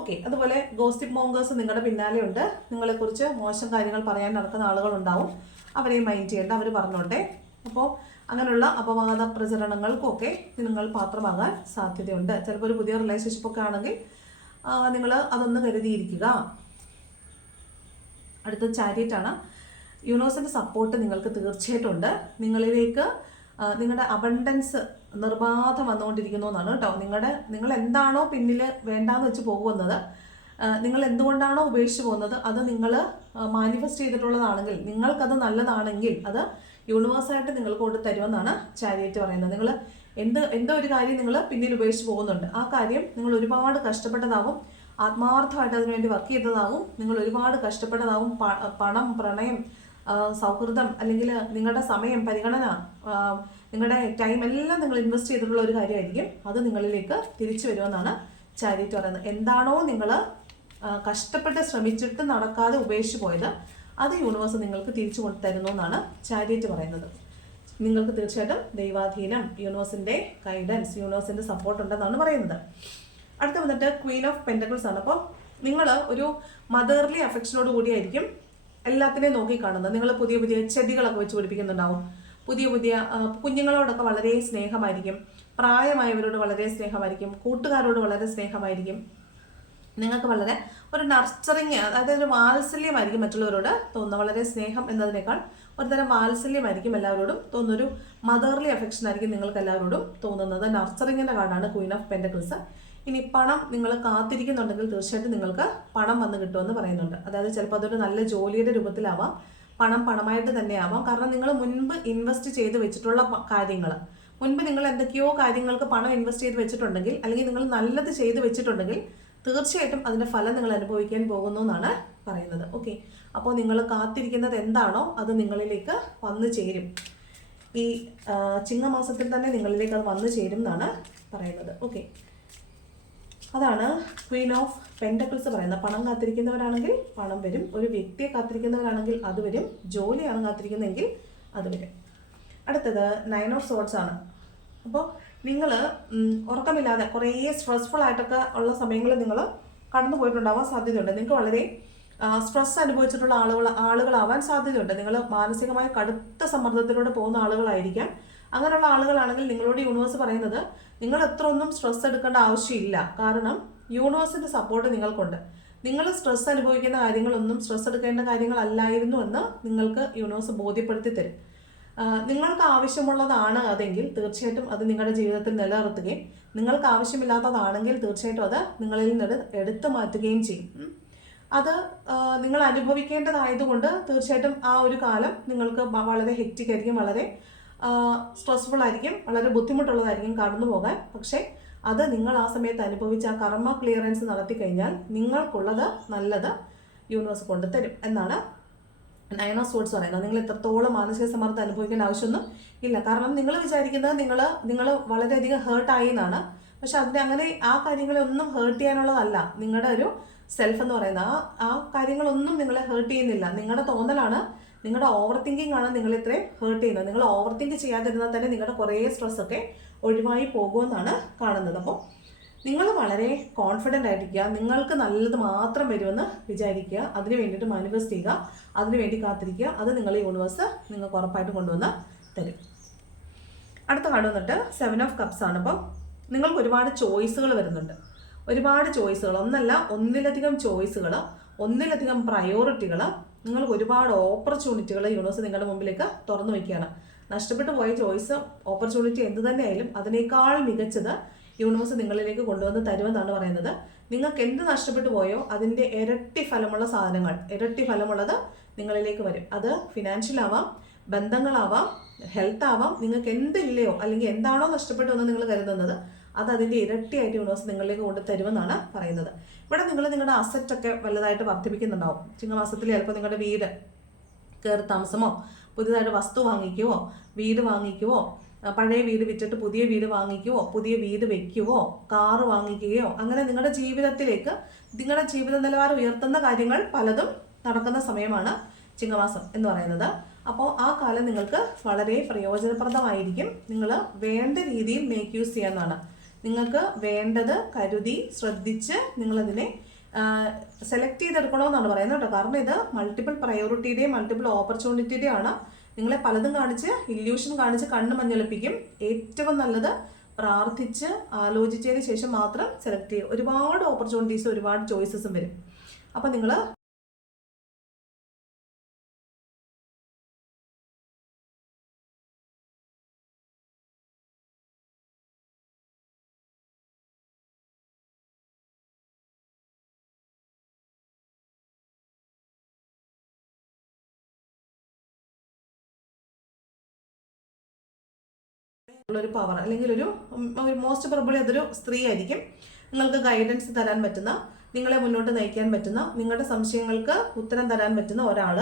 ഓക്കെ. അതുപോലെ ഗോസിപ്പ് മോങ്കേഴ്സ് നിങ്ങളുടെ പിന്നാലെ ഉണ്ട്. നിങ്ങളെക്കുറിച്ച് മോശം കാര്യങ്ങൾ പറയാൻ നടക്കുന്ന ആളുകളുണ്ടാവും. അവരെയും മൈൻഡ് ചെയ്യേണ്ട, അവർ പറഞ്ഞോട്ടെ. അപ്പോൾ അങ്ങനെയുള്ള അപവാദ പ്രചരണങ്ങൾക്കൊക്കെ നിങ്ങൾ പാത്രമാകാൻ സാധ്യതയുണ്ട്. ചിലപ്പോൾ ഒരു പുതിയ റിലേഷൻഷിപ്പൊക്കെ ആണെങ്കിൽ നിങ്ങൾ അതൊന്ന് കരുതിയിരിക്കുക. അടുത്ത ചാരിറ്റാണ്. യൂണിവേഴ്സിൻ്റെ സപ്പോർട്ട് നിങ്ങൾക്ക് തീർച്ചയായിട്ടും ഉണ്ട്. നിങ്ങളിലേക്ക് നിങ്ങളുടെ അബണ്ടൻസ് നിർബാധം വന്നുകൊണ്ടിരിക്കുന്നു എന്നാണ് കേട്ടോ. നിങ്ങൾ എന്താണോ പിന്നിൽ വേണ്ടാന്ന് വെച്ച് പോകുന്നത്, നിങ്ങൾ എന്തുകൊണ്ടാണോ ഉപേക്ഷിച്ച് പോകുന്നത്, അത് നിങ്ങൾ മാനിഫെസ്റ്റ് ചെയ്തിട്ടുള്ളതാണെങ്കിൽ, നിങ്ങൾക്കത് നല്ലതാണെങ്കിൽ അത് യൂണിവേഴ്സായിട്ട് നിങ്ങൾക്ക് കൊണ്ട് തരുമെന്നാണ് ചാരിറ്റ് പറയുന്നത്. നിങ്ങൾ എന്തോ ഒരു കാര്യം നിങ്ങൾ പിന്നിൽ ഉപേക്ഷിച്ച് പോകുന്നുണ്ട്. ആ കാര്യം നിങ്ങൾ ഒരുപാട് കഷ്ടപ്പെട്ടതാവും, ആത്മാർത്ഥമായിട്ട് അതിനുവേണ്ടി വർക്ക് ചെയ്തതാവും, നിങ്ങൾ ഒരുപാട് കഷ്ടപ്പെട്ടതാവും. പണം, പ്രണയം, സൗഹൃദം, അല്ലെങ്കിൽ നിങ്ങളുടെ സമയം, പരിഗണന, നിങ്ങളുടെ ടൈം എല്ലാം നിങ്ങൾ ഇൻവെസ്റ്റ് ചെയ്തിട്ടുള്ള ഒരു കാര്യമായിരിക്കും. അത് നിങ്ങളിലേക്ക് തിരിച്ചു വരുമെന്നാണ് ചാരിറ്റ് പറയുന്നത്. എന്താണോ നിങ്ങൾ കഷ്ടപ്പെട്ട് ശ്രമിച്ചിട്ട് നടക്കാതെ ഉപേക്ഷിച്ച് പോയത്, അത് യൂണിവേഴ്സ് നിങ്ങൾക്ക് തിരിച്ചു കൊണ്ട് തരുന്നു എന്നാണ് ചാരിറ്റ് പറയുന്നത്. നിങ്ങൾക്ക് തീർച്ചയായിട്ടും ദൈവാധീനം, യൂണിവേഴ്സിൻ്റെ ഗൈഡൻസ്, യൂണിവേഴ്സിൻ്റെ സപ്പോർട്ട് ഉണ്ടെന്നാണ് പറയുന്നത്. അടുത്ത വന്നിട്ട് ക്വീൻ ഓഫ് പെൻറ്റക്കിൾസ് ആണ്. അപ്പോൾ നിങ്ങൾ ഒരു മദർലി അഫെക്ഷനോട് കൂടിയായിരിക്കും എല്ലാത്തിനെയും നോക്കി കാണുന്നത്. നിങ്ങൾ പുതിയ പുതിയ ചെടികളൊക്കെ വെച്ച് പിടിപ്പിക്കുന്നുണ്ടാവും. പുതിയ കുഞ്ഞുങ്ങളോടൊക്കെ വളരെ സ്നേഹമായിരിക്കും, പ്രായമായവരോട് വളരെ സ്നേഹമായിരിക്കും, കൂട്ടുകാരോട് വളരെ സ്നേഹമായിരിക്കും. നിങ്ങൾക്ക് വളരെ ഒരു നർച്ചറിങ്, അതായത് ഒരു വാത്സല്യമായിരിക്കും മറ്റുള്ളവരോട് തോന്നുന്നത്. വളരെ സ്നേഹം എന്നതിനേക്കാൾ ഒരുതരം വാത്സല്യമായിരിക്കും എല്ലാവരോടും തോന്നുന്ന. ഒരു മദർലി അഫെക്ഷൻ ആയിരിക്കും നിങ്ങൾക്ക് എല്ലാവരോടും തോന്നുന്നത്. നർച്ചറിങ്ങിൻ്റെ കാർഡാണ് ക്വീൻ ഓഫ് പെൻറ്റക്കിൾസ്. ഇനി പണം നിങ്ങൾ കാത്തിരിക്കുന്നുണ്ടെങ്കിൽ തീർച്ചയായിട്ടും നിങ്ങൾക്ക് പണം വന്ന് കിട്ടുമെന്ന് പറയുന്നുണ്ട്. അതായത് ചിലപ്പോൾ അതൊരു നല്ല ജോലിയുടെ രൂപത്തിലാവാം, പണമായിട്ട് തന്നെ ആവാം. കാരണം നിങ്ങൾ മുൻപ് ഇൻവെസ്റ്റ് ചെയ്ത് വെച്ചിട്ടുള്ള കാര്യങ്ങൾ, മുൻപ് നിങ്ങൾ എന്തൊക്കെയോ കാര്യങ്ങൾക്ക് പണം ഇൻവെസ്റ്റ് ചെയ്ത് വെച്ചിട്ടുണ്ടെങ്കിൽ, അല്ലെങ്കിൽ നിങ്ങൾ നല്ലത് ചെയ്ത് വെച്ചിട്ടുണ്ടെങ്കിൽ തീർച്ചയായിട്ടും അതിൻ്റെ ഫലം നിങ്ങൾ അനുഭവിക്കാൻ പോകുന്നു എന്നാണ് പറയുന്നത്. ഓക്കെ. അപ്പോൾ നിങ്ങൾ കാത്തിരിക്കുന്നത് എന്താണോ അത് നിങ്ങളിലേക്ക് വന്നു ചേരും. ഈ ചിങ്ങമാസത്തിൽ തന്നെ നിങ്ങളിലേക്ക് അത് വന്നു ചേരും എന്നാണ് പറയുന്നത്. ഓക്കെ. അതാണ് ക്വീൻ ഓഫ് പെൻറ്റക്കിൾസ് പറയുന്നത്. പണം കാത്തിരിക്കുന്നവരാണെങ്കിൽ പണം വരും, ഒരു വ്യക്തിയെ കാത്തിരിക്കുന്നവരാണെങ്കിൽ അത് വരും, ജോലിയാണ് കാത്തിരിക്കുന്നതെങ്കിൽ അത് വരും. അടുത്തത് 9 ഓഫ് സോർഡ്സ് ആണ്. അപ്പോൾ നിങ്ങൾ ഉറക്കമില്ലാതെ കുറേ സ്ട്രെസ്ഫുൾ ആയിട്ടൊക്കെ ഉള്ള സമയങ്ങളിൽ നിങ്ങൾ കടന്നു പോയിട്ടുണ്ടാവാൻ സാധ്യതയുണ്ട്. നിങ്ങൾക്ക് വളരെ സ്ട്രെസ് അനുഭവിച്ചിട്ടുള്ള ആളുകളാവാൻ സാധ്യതയുണ്ട്. നിങ്ങൾ മാനസികമായ കടുത്ത സമ്മർദ്ദത്തിലൂടെ പോകുന്ന ആളുകളായിരിക്കാം. അങ്ങനെയുള്ള ആളുകളാണെങ്കിൽ നിങ്ങളോട് യൂണിവേഴ്സ് പറയുന്നത് നിങ്ങൾ എത്ര ഒന്നും സ്ട്രെസ് എടുക്കേണ്ട ആവശ്യമില്ല. കാരണം യൂണിവേഴ്സിൻ്റെ സപ്പോർട്ട് നിങ്ങൾക്കുണ്ട്. നിങ്ങൾ സ്ട്രെസ് അനുഭവിക്കുന്ന കാര്യങ്ങളൊന്നും സ്ട്രെസ് എടുക്കേണ്ട കാര്യങ്ങളല്ലായിരുന്നു എന്ന് നിങ്ങൾക്ക് യൂണിവേഴ്സ് ബോധ്യപ്പെടുത്തി തരും. നിങ്ങൾക്ക് ആവശ്യമുള്ളതാണ് അതെങ്കിൽ തീർച്ചയായിട്ടും അത് നിങ്ങളുടെ ജീവിതത്തിൽ നിലനിർത്തുകയും, നിങ്ങൾക്ക് ആവശ്യമില്ലാത്തതാണെങ്കിൽ തീർച്ചയായിട്ടും അത് നിങ്ങളിൽ നിന്ന് എടുത്തു മാറ്റുകയും ചെയ്യും. അത് നിങ്ങൾ അനുഭവിക്കേണ്ടതായതുകൊണ്ട് തീർച്ചയായിട്ടും ആ ഒരു കാലം നിങ്ങൾക്ക് വളരെ ഹെക്റ്റിക് ആയിരിക്കും, വളരെ സ്ട്രെസ്ഫുൾ ആയിരിക്കും, വളരെ ബുദ്ധിമുട്ടുള്ളതായിരിക്കും കടന്നു പോകാൻ. പക്ഷേ അത് നിങ്ങൾ ആ സമയത്ത് അനുഭവിച്ച ആ കർമ്മ ക്ലിയറൻസ് നടത്തി കഴിഞ്ഞാൽ നിങ്ങൾക്കുള്ളത് നല്ലത് യൂണിവേഴ്സ് കൊണ്ടുതരും എന്നാണ് നയൻ ഓഫ് സോർഡ്സ് പറയുന്നത്. നിങ്ങൾ എത്രത്തോളം മാനസിക സമ്മർദ്ദം അനുഭവിക്കേണ്ട ആവശ്യമൊന്നും ഇല്ല. കാരണം നിങ്ങൾ വിചാരിക്കുന്നത് നിങ്ങൾ വളരെയധികം ഹേർട്ടായി എന്നാണ്. പക്ഷെ അങ്ങനെ ആ കാര്യങ്ങളെ ഒന്നും ഹേർട്ട് ചെയ്യാനുള്ളതല്ല. നിങ്ങളുടെ ഒരു സെൽഫ് എന്ന് പറയുന്ന ആ കാര്യങ്ങളൊന്നും നിങ്ങളെ ഹേർട്ട് ചെയ്യുന്നില്ല. നിങ്ങളുടെ തോന്നലാണ്, നിങ്ങളുടെ ഓവർ തിങ്കിങ് ആണ് നിങ്ങൾ ഇത്രയും ഹേർട്ട് ചെയ്യുന്നത്. നിങ്ങൾ ഓവർ തിങ്ക് ചെയ്യാതിരുന്നാൽ തന്നെ നിങ്ങളുടെ കുറേ സ്ട്രെസ്സൊക്കെ ഒഴിവായി പോകുമെന്നാണ് കാണുന്നത്. അപ്പോൾ നിങ്ങൾ വളരെ കോൺഫിഡൻ്റ് ആയിരിക്കുക, നിങ്ങൾക്ക് നല്ലത് മാത്രം വരുമെന്ന് വിചാരിക്കുക, അതിന് വേണ്ടിയിട്ട് മാനിഫെസ്റ്റ് ചെയ്യുക, അതിന് വേണ്ടി കാത്തിരിക്കുക. അത് നിങ്ങളെ യൂണിവേഴ്സ് നിങ്ങൾക്ക് ഉറപ്പായിട്ട് കൊണ്ടുവന്ന് തരും. അടുത്ത കാർഡ് വന്നിട്ട് 7 ഓഫ് കപ്സ് ആണ്. അപ്പം നിങ്ങൾക്ക് ഒരുപാട് ചോയ്സുകൾ വരുന്നുണ്ട്, ഒരുപാട് ചോയ്സുകൾ, ഒന്നിലധികം ചോയ്സുകൾ, ഒന്നിലധികം പ്രയോറിറ്റികൾ, നിങ്ങൾക്ക് ഒരുപാട് ഓപ്പർച്യൂണിറ്റികൾ യൂണിവേഴ്സ് നിങ്ങളുടെ മുമ്പിലേക്ക് തുറന്നു വയ്ക്കുകയാണ്. നഷ്ടപ്പെട്ടു പോയ ചോയ്സ്, ഓപ്പർച്യൂണിറ്റി എന്ത് തന്നെയായാലും അതിനേക്കാൾ മികച്ചത് യൂണിവേഴ്സ് നിങ്ങളിലേക്ക് കൊണ്ടുവന്ന് തരുമെന്നാണ് പറയുന്നത്. നിങ്ങൾക്ക് എന്ത് നഷ്ടപ്പെട്ടു പോയോ അതിൻ്റെ ഇരട്ടി ഫലമുള്ള സാധനങ്ങൾ, ഇരട്ടി ഫലമുള്ളത് നിങ്ങളിലേക്ക് വരും. അത് ഫിനാൻഷ്യൽ ആവാം, ബന്ധങ്ങളാവാം, ഹെൽത്ത് ആവാം, നിങ്ങൾക്ക് എന്തില്ലയോ അല്ലെങ്കിൽ എന്താണോ നഷ്ടപ്പെട്ടു എന്ന് നിങ്ങൾ കരുതുന്നത് അത് അതിൻ്റെ ഇരട്ടിയായിട്ട് യൂണിവേഴ്സ് നിങ്ങളിലേക്ക് കൊണ്ട് തരുമെന്നാണ് പറയുന്നത്. ഇവിടെ നിങ്ങൾ നിങ്ങളുടെ അസറ്റൊക്കെ വലുതായിട്ട് വർദ്ധിപ്പിക്കുന്നുണ്ടാവും. ചിങ്ങമാസത്തിൽ ചിലപ്പോൾ നിങ്ങളുടെ വീട് കയറി താമസമോ, പുതിയതായിട്ട് വസ്തു വാങ്ങിക്കുവോ, വീട് വാങ്ങിക്കുവോ, പഴയ വീട് വിറ്റിട്ട് പുതിയ വീട് വാങ്ങിക്കുവോ, പുതിയ വീട് വെക്കുവോ, കാറ് വാങ്ങിക്കുകയോ, അങ്ങനെ നിങ്ങളുടെ ജീവിതത്തിലേക്ക് നിങ്ങളുടെ ജീവിത നിലവാരം ഉയർത്തുന്ന കാര്യങ്ങൾ പലതും നടക്കുന്ന സമയമാണ് ചിങ്ങമാസം എന്ന് പറയുന്നത്. അപ്പോൾ ആ കാലം നിങ്ങൾക്ക് വളരെ പ്രയോജനപ്രദമായിരിക്കും. നിങ്ങൾ വേണ്ട രീതിയിൽ മേക്ക് യൂസ് ചെയ്യാവുന്നതാണ്. നിങ്ങൾക്ക് വേണ്ടത് കരുതി ശ്രദ്ധിച്ച് നിങ്ങളതിനെ സെലക്ട് ചെയ്തെടുക്കണമെന്നാണ് പറയുന്നത് കേട്ടോ. കാരണം ഇത് മൾട്ടിപ്പിൾ പ്രയോറിറ്റിയുടെയും മൾട്ടിപ്പിൾ ഓപ്പർച്യൂണിറ്റിയുടെയും ആണ്. നിങ്ങളെ പലതും കാണിച്ച് ഇല്യൂഷൻ കാണിച്ച് കണ്ണ് മഞ്ഞളിപ്പിക്കും. ഏറ്റവും നല്ലത് പ്രാർത്ഥിച്ച് ആലോചിച്ചതിന് ശേഷം മാത്രം സെലക്ട് ചെയ്യുക. ഒരുപാട് ഓപ്പർച്യൂണിറ്റീസും ഒരുപാട് ചോയ്സസും വരും. അപ്പം നിങ്ങൾ ഉള്ളൊരു പവർ അല്ലെങ്കിൽ ഒരു മോസ്റ്റ് പ്രോബബ്ലി അതൊരു സ്ത്രീ ആയിരിക്കും. നിങ്ങൾക്ക് ഗൈഡൻസ് തരാൻ പറ്റുന്ന, നിങ്ങളെ മുന്നോട്ട് നയിക്കാൻ പറ്റുന്ന, നിങ്ങളുടെ സംശയങ്ങൾക്ക് ഉത്തരം തരാൻ പറ്റുന്ന ഒരാൾ,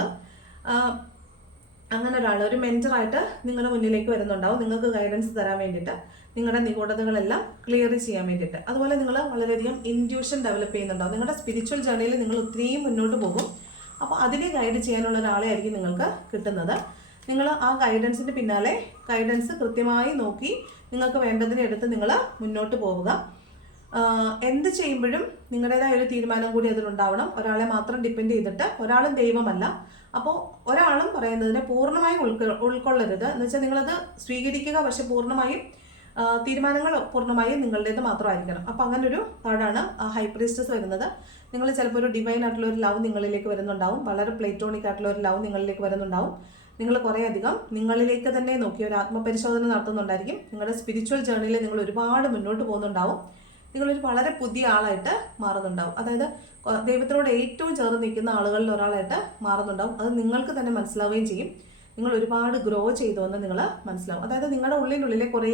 അങ്ങനെ ഒരാൾ ഒരു മെൻറ്ററായിട്ട് നിങ്ങളുടെ മുന്നിലേക്ക് വരുന്നുണ്ടാവും. നിങ്ങൾക്ക് ഗൈഡൻസ് തരാൻ വേണ്ടിയിട്ട്, നിങ്ങളുടെ നിഗൂഢതകളെല്ലാം ക്ലിയർ ചെയ്യാൻ വേണ്ടിയിട്ട്. അതുപോലെ നിങ്ങൾ വളരെയധികം ഇൻറ്റ്യൂഷൻ ഡെവലപ്പ് ചെയ്യുന്നുണ്ടാവും. നിങ്ങളുടെ സ്പിരിച്വൽ ജേർണിയിൽ നിങ്ങൾ ഒത്തിരിയും മുന്നോട്ട് പോകും. അപ്പോൾ അതിനെ ഗൈഡ് ചെയ്യാനുള്ള ഒരാളെ ആയിരിക്കും നിങ്ങൾക്ക് കിട്ടുന്നത്. നിങ്ങൾ ആ ഗൈഡൻസിൻ്റെ പിന്നാലെ ഗൈഡൻസ് കൃത്യമായി നോക്കി നിങ്ങൾക്ക് വേണ്ടതിനെ എടുത്ത് നിങ്ങൾ മുന്നോട്ട് പോവുക. എന്ത് ചെയ്യുമ്പോഴും നിങ്ങളുടേതായ ഒരു തീരുമാനം കൂടി അതിലുണ്ടാവണം. ഒരാളെ മാത്രം ഡിപ്പെൻഡ് ചെയ്തിട്ട്, ഒരാളും ദൈവമല്ല. അപ്പോൾ ഒരാളും പറയുന്നതിനെ പൂർണ്ണമായും ഉൾക്കൊള്ളരുത്. എന്ന് വെച്ചാൽ നിങ്ങളത് സ്വീകരിക്കുക, പക്ഷെ പൂർണ്ണമായും തീരുമാനങ്ങൾ പൂർണ്ണമായും നിങ്ങളുടേത് മാത്രമായിരിക്കണം. അപ്പോൾ അങ്ങനെ ഒരു കാർഡാണ് ഹൈ പ്രീസ്റ്റസ് വരുന്നത്. നിങ്ങൾ ചിലപ്പോൾ ഒരു ഡിവൈൻ ആയിട്ടുള്ള ഒരു ലവ് നിങ്ങളിലേക്ക് വരുന്നുണ്ടാവും, വളരെ പ്ലേറ്റോണിക് ആയിട്ടുള്ള ഒരു ലവ് നിങ്ങളിലേക്ക് വരുന്നുണ്ടാവും. നിങ്ങൾ കുറേ അധികം നിങ്ങളിലേക്ക് തന്നെ നോക്കി ഒരു ആത്മപരിശോധന നടത്തുന്നുണ്ടായിരിക്കും. നിങ്ങളുടെ സ്പിരിച്വൽ ജേർണിയിൽ നിങ്ങൾ ഒരുപാട് മുന്നോട്ട് പോകുന്നുണ്ടാവും. നിങ്ങളൊരു വളരെ പുതിയ ആളായിട്ട് മാറുന്നുണ്ടാവും. അതായത് ദൈവത്തിനോട് ഏറ്റവും ചേർന്ന് നിൽക്കുന്ന ആളുകളിൽ ഒരാളായിട്ട് മാറുന്നുണ്ടാവും. അത് നിങ്ങൾക്ക് തന്നെ മനസ്സിലാവുകയും ചെയ്യും. നിങ്ങൾ ഒരുപാട് ഗ്രോ ചെയ്തുവെന്ന് നിങ്ങൾ മനസ്സിലാവും. അതായത് നിങ്ങളുടെ ഉള്ളിനുള്ളിലെ കുറേ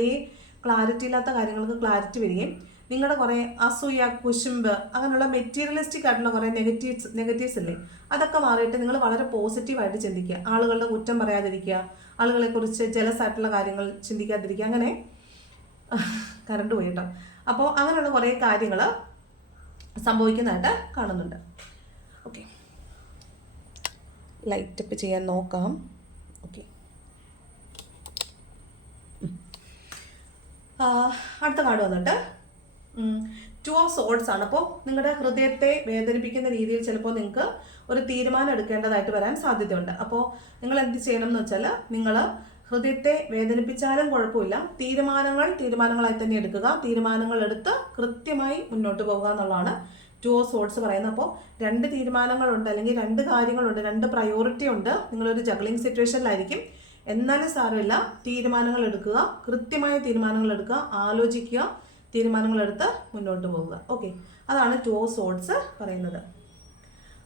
ക്ലാരിറ്റി ഇല്ലാത്ത കാര്യങ്ങൾക്ക് ക്ലാരിറ്റി വരികയും, നിങ്ങളുടെ കുറേ അസൂയ, കുശുമ്പ്, അങ്ങനെയുള്ള മെറ്റീരിയലിസ്റ്റിക് ആയിട്ടുള്ള കുറേ നെഗറ്റീവ്സ് ഇല്ലേ, അതൊക്കെ മാറിയിട്ട് നിങ്ങൾ വളരെ പോസിറ്റീവായിട്ട് ചിന്തിക്കുക. ആളുകളുടെ കുറ്റം പറയാതിരിക്കുക, ആളുകളെക്കുറിച്ച് ജലസ് ആയിട്ടുള്ള കാര്യങ്ങൾ ചിന്തിക്കാതിരിക്കുക. അങ്ങനെ കറണ്ട് പോയി കേട്ടോ. അപ്പോൾ അങ്ങനെയുള്ള കുറേ കാര്യങ്ങൾ സംഭവിക്കുന്നതായിട്ട് കാണുന്നുണ്ട്. ഓക്കെ, ലൈറ്റപ്പ് ചെയ്യാൻ നോക്കാം. ഓക്കെ, അടുത്ത കാർഡ് വന്നിട്ട് 2 ഓഫ് സോർഡ്സ് ആണ്. അപ്പോൾ നിങ്ങളുടെ ഹൃദയത്തെ വേദനിപ്പിക്കുന്ന രീതിയിൽ ചിലപ്പോൾ നിങ്ങൾക്ക് ഒരു തീരുമാനം എടുക്കേണ്ടതായിട്ട് വരാൻ സാധ്യതയുണ്ട്. അപ്പോൾ നിങ്ങൾ എന്ത് ചെയ്യണം എന്ന് വെച്ചാൽ, നിങ്ങൾ ഹൃദയത്തെ വേദനിപ്പിച്ചാലും കുഴപ്പമില്ല, തീരുമാനങ്ങളായി തന്നെ എടുക്കുക. തീരുമാനങ്ങൾ എടുത്ത് കൃത്യമായി മുന്നോട്ട് പോകുക എന്നുള്ളതാണ് 2 ഓഫ് സോർഡ്സ് പറയുന്നത്. അപ്പോൾ 2 തീരുമാനങ്ങളുണ്ട്, അല്ലെങ്കിൽ 2 കാര്യങ്ങളുണ്ട്, 2 പ്രയോറിറ്റി ഉണ്ട്. നിങ്ങളൊരു ജഗ്ലിംഗ് സിറ്റുവേഷനിലായിരിക്കും. എന്നാലും സാരമില്ല, തീരുമാനങ്ങൾ എടുക്കുക, കൃത്യമായ തീരുമാനങ്ങൾ എടുക്കുക, ആലോചിക്കുക, തീരുമാനങ്ങളെടുത്ത് മുന്നോട്ട് പോവുക. ഓക്കെ, അതാണ് 2 ഓഫ് സോർഡ്സ് പറയുന്നത്.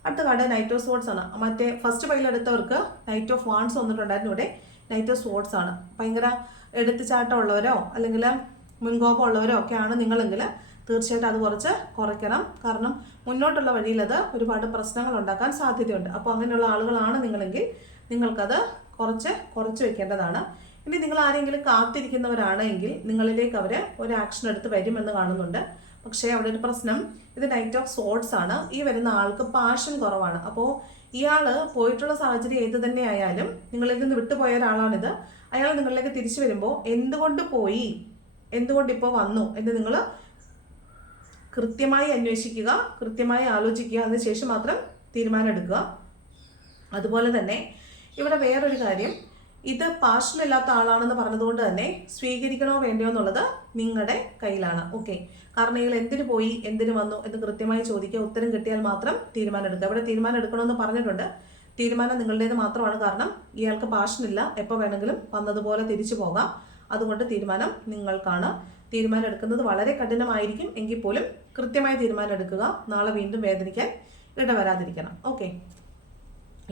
അടുത്ത കാർഡ് നൈറ്റ് ഓഫ് സോർട്സ് ആണ്. മറ്റേ ഫസ്റ്റ് പൈൽ എടുത്തവർക്ക് നൈറ്റ് ഓഫ് വാൺസ് വന്നിട്ടുണ്ടായിരുന്നു. ഇവിടെ നൈറ്റ് ഓഫ് സോർട്സ് ആണ്. ഭയങ്കര എടുത്തുചാട്ടം ഉള്ളവരോ അല്ലെങ്കിൽ മുൻകോപം ഉള്ളവരോ ഒക്കെയാണ് നിങ്ങളെങ്കിൽ തീർച്ചയായിട്ടും അത് കുറച്ച് കുറയ്ക്കണം. കാരണം മുന്നോട്ടുള്ള വഴിയിൽ അത് ഒരുപാട് പ്രശ്നങ്ങൾ ഉണ്ടാക്കാൻ സാധ്യതയുണ്ട്. അപ്പോൾ അങ്ങനെയുള്ള ആളുകളാണ് നിങ്ങളെങ്കിൽ നിങ്ങൾക്കത് കുറച്ച് വെക്കേണ്ടതാണ്. ഇനി നിങ്ങൾ ആരെങ്കിലും കാത്തിരിക്കുന്നവരാണെങ്കിൽ നിങ്ങളിലേക്ക് അവർ ഒരു ആക്ഷൻ എടുത്ത് വരുമെന്ന് കാണുന്നുണ്ട്. പക്ഷേ അവിടെ ഒരു പ്രശ്നം, ഇത് നൈറ്റ് ഓഫ് സോർട്സ് ആണ്. ഈ വരുന്ന ആൾക്ക് പാഷൻ കുറവാണ്. അപ്പോൾ ഇയാൾ പോയിട്ടുള്ള സാഹചര്യം ഏത് തന്നെ ആയാലും നിങ്ങളിൽ നിന്ന് വിട്ടുപോയ ഒരാളാണിത്. അയാൾ നിങ്ങളിലേക്ക് തിരിച്ചു വരുമ്പോൾ എന്തുകൊണ്ട് പോയി, എന്തുകൊണ്ട് ഇപ്പോൾ വന്നു എന്ന് നിങ്ങൾ കൃത്യമായി അന്വേഷിക്കുക, കൃത്യമായി ആലോചിക്കുക, അതിനുശേഷം മാത്രം തീരുമാനം എടുക്കുക. അതുപോലെ തന്നെ ഇവിടെ വേറൊരു കാര്യം, ഇത് പാഷനില്ലാത്ത ആളാണെന്ന് പറഞ്ഞതുകൊണ്ട് തന്നെ സ്വീകരിക്കണോ വേണ്ടയോ എന്നുള്ളത് നിങ്ങളുടെ കയ്യിലാണ്. ഓക്കെ, കാരണം ഇയാൾ എന്തിനു പോയി എന്തിനു വന്നു എന്ന് കൃത്യമായി ചോദിക്കുക. ഉത്തരം കിട്ടിയാൽ മാത്രം തീരുമാനം എടുക്കുക. ഇവിടെ തീരുമാനം എടുക്കണമെന്ന് പറഞ്ഞിട്ടുണ്ട്. തീരുമാനം നിങ്ങളുടേത് മാത്രമാണ്. കാരണം ഇയാൾക്ക് പാഷനില്ല, എപ്പോൾ വേണമെങ്കിലും വന്നതുപോലെ തിരിച്ചു പോകാം. അതുകൊണ്ട് തീരുമാനം നിങ്ങൾക്കാണ്. തീരുമാനം എടുക്കുന്നത് വളരെ കഠിനമായിരിക്കും എങ്കിൽ പോലും കൃത്യമായി തീരുമാനം എടുക്കുക. നാളെ വീണ്ടും വേദനിക്കാൻ ഇടവരാതിരിക്കണം. ഓക്കെ,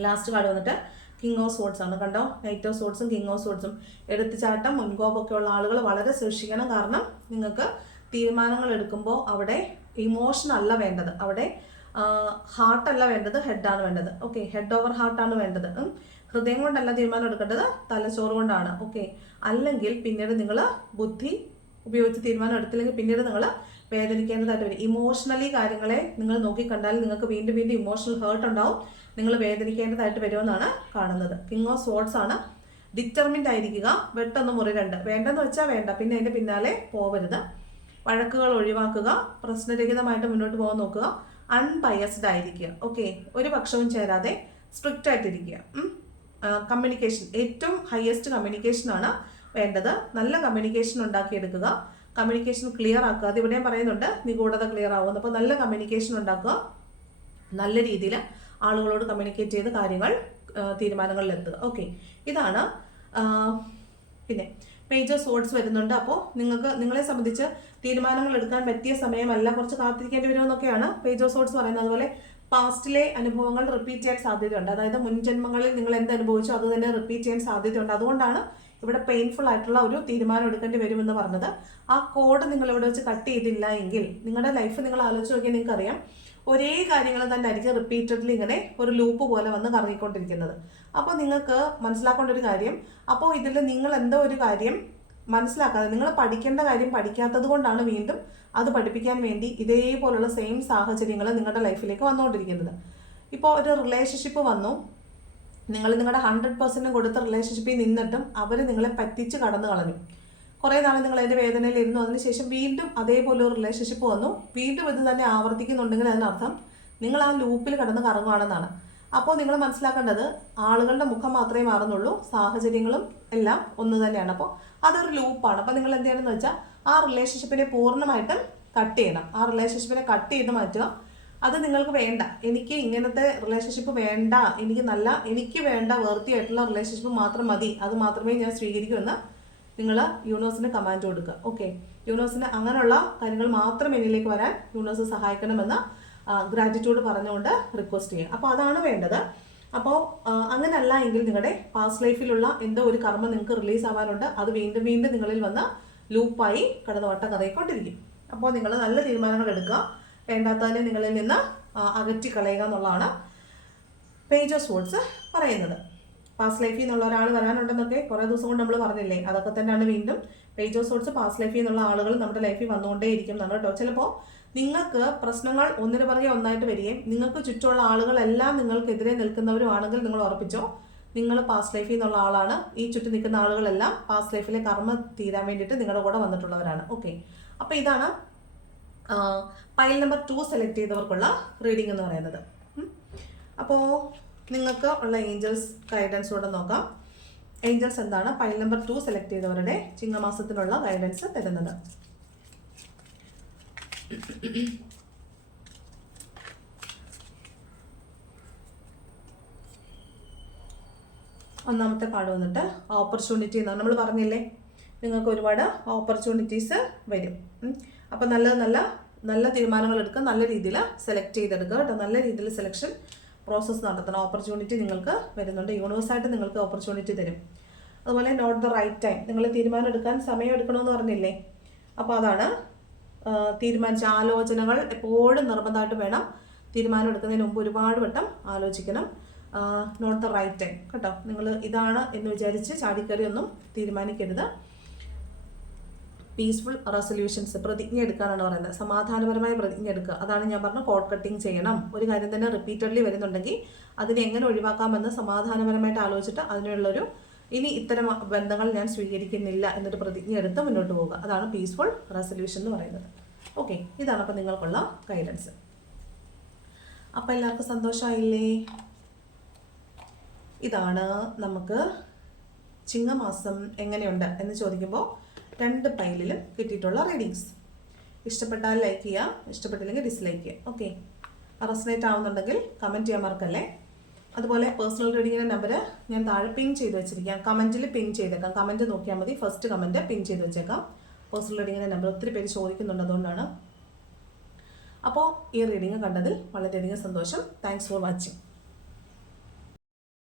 ലാസ്റ്റ് കാർഡ് വന്നിട്ട് കിങ് ഓഫ് സോർട്സ് ആണ്. കണ്ടോ, നൈറ്റ് ഓഫ് സോർട്സും കിങ് ഓഫ് സോർട്സും. എടുത്തുചാട്ടം മുൻകോപമൊക്കെ ഉള്ള ആളുകൾ വളരെ സൂക്ഷിക്കണം. കാരണം നിങ്ങൾക്ക് തീരുമാനങ്ങൾ എടുക്കുമ്പോൾ അവിടെ ഇമോഷൻ അല്ല വേണ്ടത്, അവിടെ ഹാർട്ടല്ല വേണ്ടത്, ഹെഡാണ് വേണ്ടത്. ഓക്കെ, ഹെഡ് ഓവർ ഹാർട്ടാണ് വേണ്ടത്. ഹൃദയം കൊണ്ടല്ല തീരുമാനം എടുക്കേണ്ടത്, തലച്ചോറ് കൊണ്ടാണ്. ഓക്കെ, അല്ലെങ്കിൽ പിന്നീട് നിങ്ങൾ ബുദ്ധി ഉപയോഗിച്ച് തീരുമാനം എടുത്തില്ലെങ്കിൽ പിന്നീട് നിങ്ങൾ വേദനിക്കേണ്ടതായിട്ട് വരും. ഇമോഷണലി കാര്യങ്ങളെ നിങ്ങൾ നോക്കിക്കണ്ടാൽ നിങ്ങൾക്ക് വീണ്ടും വീണ്ടും ഇമോഷണൽ ഹേർട്ട് ഉണ്ടാവും. നിങ്ങൾ വേദനിക്കേണ്ടതായിട്ട് വരുമെന്നാണ് കാണുന്നത്. കിങ് ഓഫ് സോർട്സ് ആണ്. ഡിറ്റർമിൻഡ് ആയിരിക്കുക. വെട്ടൊന്നും മുറികണ്ട്. വേണ്ടെന്ന് വെച്ചാൽ വേണ്ട, പിന്നെ അതിൻ്റെ പിന്നാലെ പോവരുത്. വഴക്കുകൾ ഒഴിവാക്കുക. പ്രശ്നരഹിതമായിട്ട് മുന്നോട്ട് പോകാൻ നോക്കുക. അൺബയസ്ഡ് ആയിരിക്കുക. ഓക്കെ, ഒരു പക്ഷവും ചേരാതെ സ്ട്രിക്റ്റ് ആയിട്ടിരിക്കുക. കമ്മ്യൂണിക്കേഷൻ, ഏറ്റവും ഹയസ്റ്റ് കമ്മ്യൂണിക്കേഷനാണ് വേണ്ടത്. നല്ല കമ്മ്യൂണിക്കേഷൻ ഉണ്ടാക്കിയെടുക്കുക. കമ്മ്യൂണിക്കേഷൻ ക്ലിയർ ആക്കുക. അത് ഇവിടെയും പറയുന്നുണ്ട്, നിഗൂഢത ക്ലിയർ ആവുന്നു. അപ്പോൾ നല്ല കമ്മ്യൂണിക്കേഷൻ ഉണ്ടാക്കുക. നല്ല രീതിയിൽ ആളുകളോട് കമ്മ്യൂണിക്കേറ്റ് ചെയ്ത് കാര്യങ്ങൾ തീരുമാനങ്ങളിലെത്തുക. ഓക്കെ, ഇതാണ്. പിന്നെ പേജ് ഓഫ് സോർട്സ് വരുന്നുണ്ട്. അപ്പോൾ നിങ്ങളെ സംബന്ധിച്ച് തീരുമാനങ്ങൾ എടുക്കാൻ പറ്റിയ സമയമല്ല, കുറച്ച് കാത്തിരിക്കേണ്ടി വരുമെന്നൊക്കെയാണ് പേജ് ഓഫ് സോർട്സ് പറയുന്നത്. അതുപോലെ പാസ്റ്റിലെ അനുഭവങ്ങൾ റിപ്പീറ്റ് ചെയ്യാൻ സാധ്യതയുണ്ട്. അതായത് മുൻജന്മങ്ങളിൽ നിങ്ങൾ എന്ത് അനുഭവിച്ചോ അത് തന്നെ റിപ്പീറ്റ് ചെയ്യാൻ സാധ്യതയുണ്ട്. അതുകൊണ്ടാണ് ഇവിടെ പെയിൻഫുൾ ആയിട്ടുള്ള ഒരു തീരുമാനം എടുക്കേണ്ടി വരുമെന്ന് പറഞ്ഞത്. ആ കോഡ് നിങ്ങൾ ഇവിടെ വെച്ച് കട്ട് ചെയ്തില്ല എങ്കിൽ നിങ്ങളുടെ ലൈഫ് നിങ്ങൾ ആലോചിച്ച് നോക്കിയാൽ നിങ്ങൾക്കറിയാം, ഒരേ കാര്യങ്ങൾ തന്നെ ആയിരിക്കും റിപ്പീറ്റഡ്ലി ഇങ്ങനെ ഒരു ലൂപ്പ് പോലെ വന്ന് കറങ്ങിക്കൊണ്ടിരിക്കുന്നത്. അപ്പോൾ നിങ്ങൾക്ക് മനസ്സിലാക്കേണ്ട ഒരു കാര്യം, അപ്പോൾ ഇതിൽ നിങ്ങൾ എന്തോ ഒരു കാര്യം മനസ്സിലാക്കാതെ നിങ്ങൾ പഠിക്കേണ്ട കാര്യം പഠിക്കാത്തത് കൊണ്ടാണ് വീണ്ടും അത് പഠിപ്പിക്കാൻ വേണ്ടി ഇതേപോലുള്ള സെയിം സാഹചര്യങ്ങൾ നിങ്ങളുടെ ലൈഫിലേക്ക് വന്നുകൊണ്ടിരിക്കുന്നത്. ഇപ്പോൾ ഒരു റിലേഷൻഷിപ്പ് വന്നു, നിങ്ങൾ നിങ്ങളുടെ 100% കൊടുത്ത റിലേഷൻഷിപ്പിൽ നിന്നിട്ടും അവർ നിങ്ങളെ പറ്റിച്ച് കടന്നു കളഞ്ഞു. കുറേ നാൾ നിങ്ങൾ അതിൻ്റെ വേദനയിലിരുന്നു. അതിനുശേഷം വീണ്ടും അതേപോലെ ഒരു റിലേഷൻഷിപ്പ് വന്നു, വീണ്ടും ഇത് തന്നെ ആവർത്തിക്കുന്നുണ്ടെങ്കിൽ അതിനർത്ഥം നിങ്ങൾ ആ ലൂപ്പിൽ കടന്ന് കറങ്ങുകയാണെന്നാണ്. അപ്പോൾ നിങ്ങൾ മനസ്സിലാക്കേണ്ടത് ആളുകളുടെ മുഖം മാത്രമേ മാറുന്നുള്ളൂ, സാഹചര്യങ്ങളും എല്ലാം ഒന്ന് തന്നെയാണ്. അപ്പോൾ അതൊരു ലൂപ്പാണ്. അപ്പോൾ നിങ്ങൾ എന്ത് ചെയ്യണമെന്ന് വെച്ചാൽ ആ റിലേഷൻഷിപ്പിനെ പൂർണ്ണമായിട്ടും കട്ട് ചെയ്യണം. ആ റിലേഷൻഷിപ്പിനെ കട്ട് ചെയ്ത് മാറ്റുക. അത് നിങ്ങൾക്ക് വേണ്ട, എനിക്ക് ഇങ്ങനത്തെ റിലേഷൻഷിപ്പ് വേണ്ട, എനിക്ക് വേണ്ട വൃത്തിയായിട്ടുള്ള റിലേഷൻഷിപ്പ് മാത്രം മതി, അത് മാത്രമേ ഞാൻ സ്വീകരിക്കുമെന്ന് നിങ്ങൾ യൂണിവേഴ്സിന് കമാൻഡ് കൊടുക്കുക. ഓക്കെ, യൂണിവേഴ്സിന് അങ്ങനെയുള്ള കാര്യങ്ങൾ മാത്രം എന്നിലേക്ക് വരാൻ യൂണിവേഴ്സ് സഹായിക്കണമെന്ന് ഗ്രാറ്റിറ്റ്യൂഡ് പറഞ്ഞുകൊണ്ട് റിക്വസ്റ്റ് ചെയ്യുക. അപ്പോൾ അതാണ് വേണ്ടത്. അപ്പോൾ അങ്ങനെയല്ല എങ്കിൽ നിങ്ങളുടെ പാസ്റ്റ് ലൈഫിലുള്ള എന്തോ ഒരു കർമ്മം നിങ്ങൾക്ക് റിലീസ് ആവാനുണ്ട്. അത് വീണ്ടും വീണ്ടും നിങ്ങളിൽ വന്ന് ലൂപ്പായി കടന്നുവട്ടം കറയിക്കൊണ്ടിരിക്കും. അപ്പോൾ നിങ്ങൾ നല്ല തീരുമാനങ്ങൾ എടുക്കുക. വേണ്ടാത്തതിനെ നിങ്ങളിൽ നിന്ന് അകറ്റി കളയുക എന്നുള്ളതാണ് പേജ് ഓഫ് സോർട്സ് പറയുന്നത്. പാസ്റ്റ് ലൈഫിൽ നിന്നുള്ള ഒരാൾ വരാനുണ്ടെന്നൊക്കെ കുറേ ദിവസം കൊണ്ട് നമ്മൾ പറഞ്ഞില്ലേ, അതൊക്കെ തന്നെയാണ് വീണ്ടും പേജ് ഓഫ് സോർട്സ്. പാസ്റ്റ് ലൈഫിൽ നിന്നുള്ള ആളുകൾ നമ്മുടെ ലൈഫിൽ വന്നുകൊണ്ടേ ഇരിക്കും എന്നാണ് കേട്ടോ. ചിലപ്പോൾ നിങ്ങൾക്ക് പ്രശ്നങ്ങൾ ഒന്നിനു പുറകെ ഒന്നായിട്ട് വരികയും നിങ്ങൾക്ക് ചുറ്റുമുള്ള ആളുകളെല്ലാം നിങ്ങൾക്കെതിരെ നിൽക്കുന്നവരും ആണെങ്കിൽ നിങ്ങൾ ഉറപ്പിച്ചോ, നിങ്ങൾ പാസ്റ്റ് ലൈഫിൽ നിന്നുള്ള ആളാണ്. ഈ ചുറ്റും നിൽക്കുന്ന ആളുകളെല്ലാം പാസ്റ്റ് ലൈഫിലെ കർമ്മ തീരാൻ വേണ്ടിയിട്ട് നിങ്ങളുടെ കൂടെ വന്നിട്ടുള്ളവരാണ്. ഓക്കെ, അപ്പോൾ ഇതാണ് പൈൽ നമ്പർ 2 സെലക്ട് ചെയ്തവർക്കുള്ള റീഡിംഗ് എന്ന് പറയുന്നത്. അപ്പോൾ നിങ്ങൾക്ക് ഉള്ള ഏഞ്ചൽസ് ഗൈഡൻസ് കൂടെ നോക്കാം. ഏഞ്ചൽസ് എന്താണ് പൈൽ നമ്പർ 2 സെലക്ട് ചെയ്തവരുടെ ചിങ്ങമാസത്തിനുള്ള ഗൈഡൻസ് തരുന്നത്. ഒന്നാമത്തെ കാർഡ് വന്നിട്ട് ഓപ്പർച്യൂണിറ്റി എന്നാണ്. നമ്മൾ പറഞ്ഞില്ലേ നിങ്ങൾക്ക് ഒരുപാട് ഓപ്പർച്യൂണിറ്റീസ് വരും. അപ്പോൾ നല്ല തീരുമാനങ്ങൾ എടുക്കുക, നല്ല രീതിയിൽ സെലക്ട് ചെയ്തെടുക്കുക കേട്ടോ. നല്ല രീതിയിൽ സെലക്ഷൻ പ്രോസസ്സ് നടത്തണം. ഓപ്പർച്യൂണിറ്റി നിങ്ങൾക്ക് വരുന്നുണ്ട്. യൂണിവേഴ്സായിട്ട് നിങ്ങൾക്ക് ഓപ്പർച്യൂണിറ്റി തരും. അതുപോലെ നോട്ട് ദ റൈറ്റ് ടൈം, നിങ്ങൾ തീരുമാനം എടുക്കാൻ സമയം എടുക്കണമെന്ന് പറഞ്ഞില്ലേ, അപ്പോൾ അതാണ് തീരുമാനിച്ച ആലോചനകൾ എപ്പോഴും നിർബന്ധമായിട്ട് വേണം. തീരുമാനം എടുക്കുന്നതിന് മുമ്പ് ഒരുപാട് വട്ടം ആലോചിക്കണം. നോട്ട് ദ റൈറ്റ് ടൈം കേട്ടോ. നിങ്ങൾ ഇതാണ് എന്ന് വിചാരിച്ച് ചാടിക്കറി ഒന്നും തീരുമാനിക്കരുത്. പീസ്ഫുൾ റെസൊല്യൂഷൻസ്, പ്രതിജ്ഞ എടുക്കാനാണ് പറയുന്നത്. സമാധാനപരമായ പ്രതിജ്ഞ എടുക്കുക. അതാണ് ഞാൻ പറഞ്ഞ കോഡ് കട്ടിങ് ചെയ്യണം. ഒരു കാര്യം തന്നെ റിപ്പീറ്റഡ്ലി വരുന്നുണ്ടെങ്കിൽ അതിനെ എങ്ങനെ ഒഴിവാക്കാമെന്ന് സമാധാനപരമായിട്ട് ആലോചിച്ചിട്ട് അതിനുള്ളൊരു ഇനി ഇത്തരം ബന്ധങ്ങൾ ഞാൻ സ്വീകരിക്കുന്നില്ല എന്നൊരു പ്രതിജ്ഞ എടുത്ത് മുന്നോട്ട് പോവുക. അതാണ് പീസ്ഫുൾ റെസൊല്യൂഷൻ എന്ന് പറയുന്നത്. ഓക്കെ, ഇതാണ് അപ്പോൾ നിങ്ങൾക്കുള്ള ഗൈഡൻസ്. അപ്പോൾ എല്ലാവർക്കും സന്തോഷമായില്ലേ? ഇതാണ് നമുക്ക് ചിങ്ങമാസം എങ്ങനെയുണ്ട് എന്ന് ചോദിക്കുമ്പോൾ 2 പൈലിലും കിട്ടിയിട്ടുള്ള റീഡിങ്സ്. ഇഷ്ടപ്പെട്ടാൽ ലൈക്ക് ചെയ്യുക, ഇഷ്ടപ്പെട്ടില്ലെങ്കിൽ ഡിസ്ലൈക്ക് ചെയ്യുക. ഓക്കെ, റെസനേറ്റ് ആവുന്നുണ്ടെങ്കിൽ കമൻറ്റ് ചെയ്യാൻ മറക്കല്ലേ. അതുപോലെ പേഴ്സണൽ റീഡിങ്ങിൻ്റെ നമ്പർ ഞാൻ താഴെ പിൻ ചെയ്ത് വെച്ചിരിക്കാം. കമൻറ്റിൽ പിൻ ചെയ്തേക്കാം. കമൻറ്റ് നോക്കിയാൽ മതി. ഫസ്റ്റ് കമൻറ്റ് പിൻ ചെയ്ത് വെച്ചേക്കാം. പേഴ്സണൽ റീഡിങ്ങിൻ്റെ നമ്പർ ഒത്തിരി പേര് ചോദിക്കുന്നുണ്ട്, അതുകൊണ്ടാണ്. അപ്പോൾ ഈ റീഡിങ് കണ്ടതിൽ വളരെയധികം സന്തോഷം. Thanks for watching.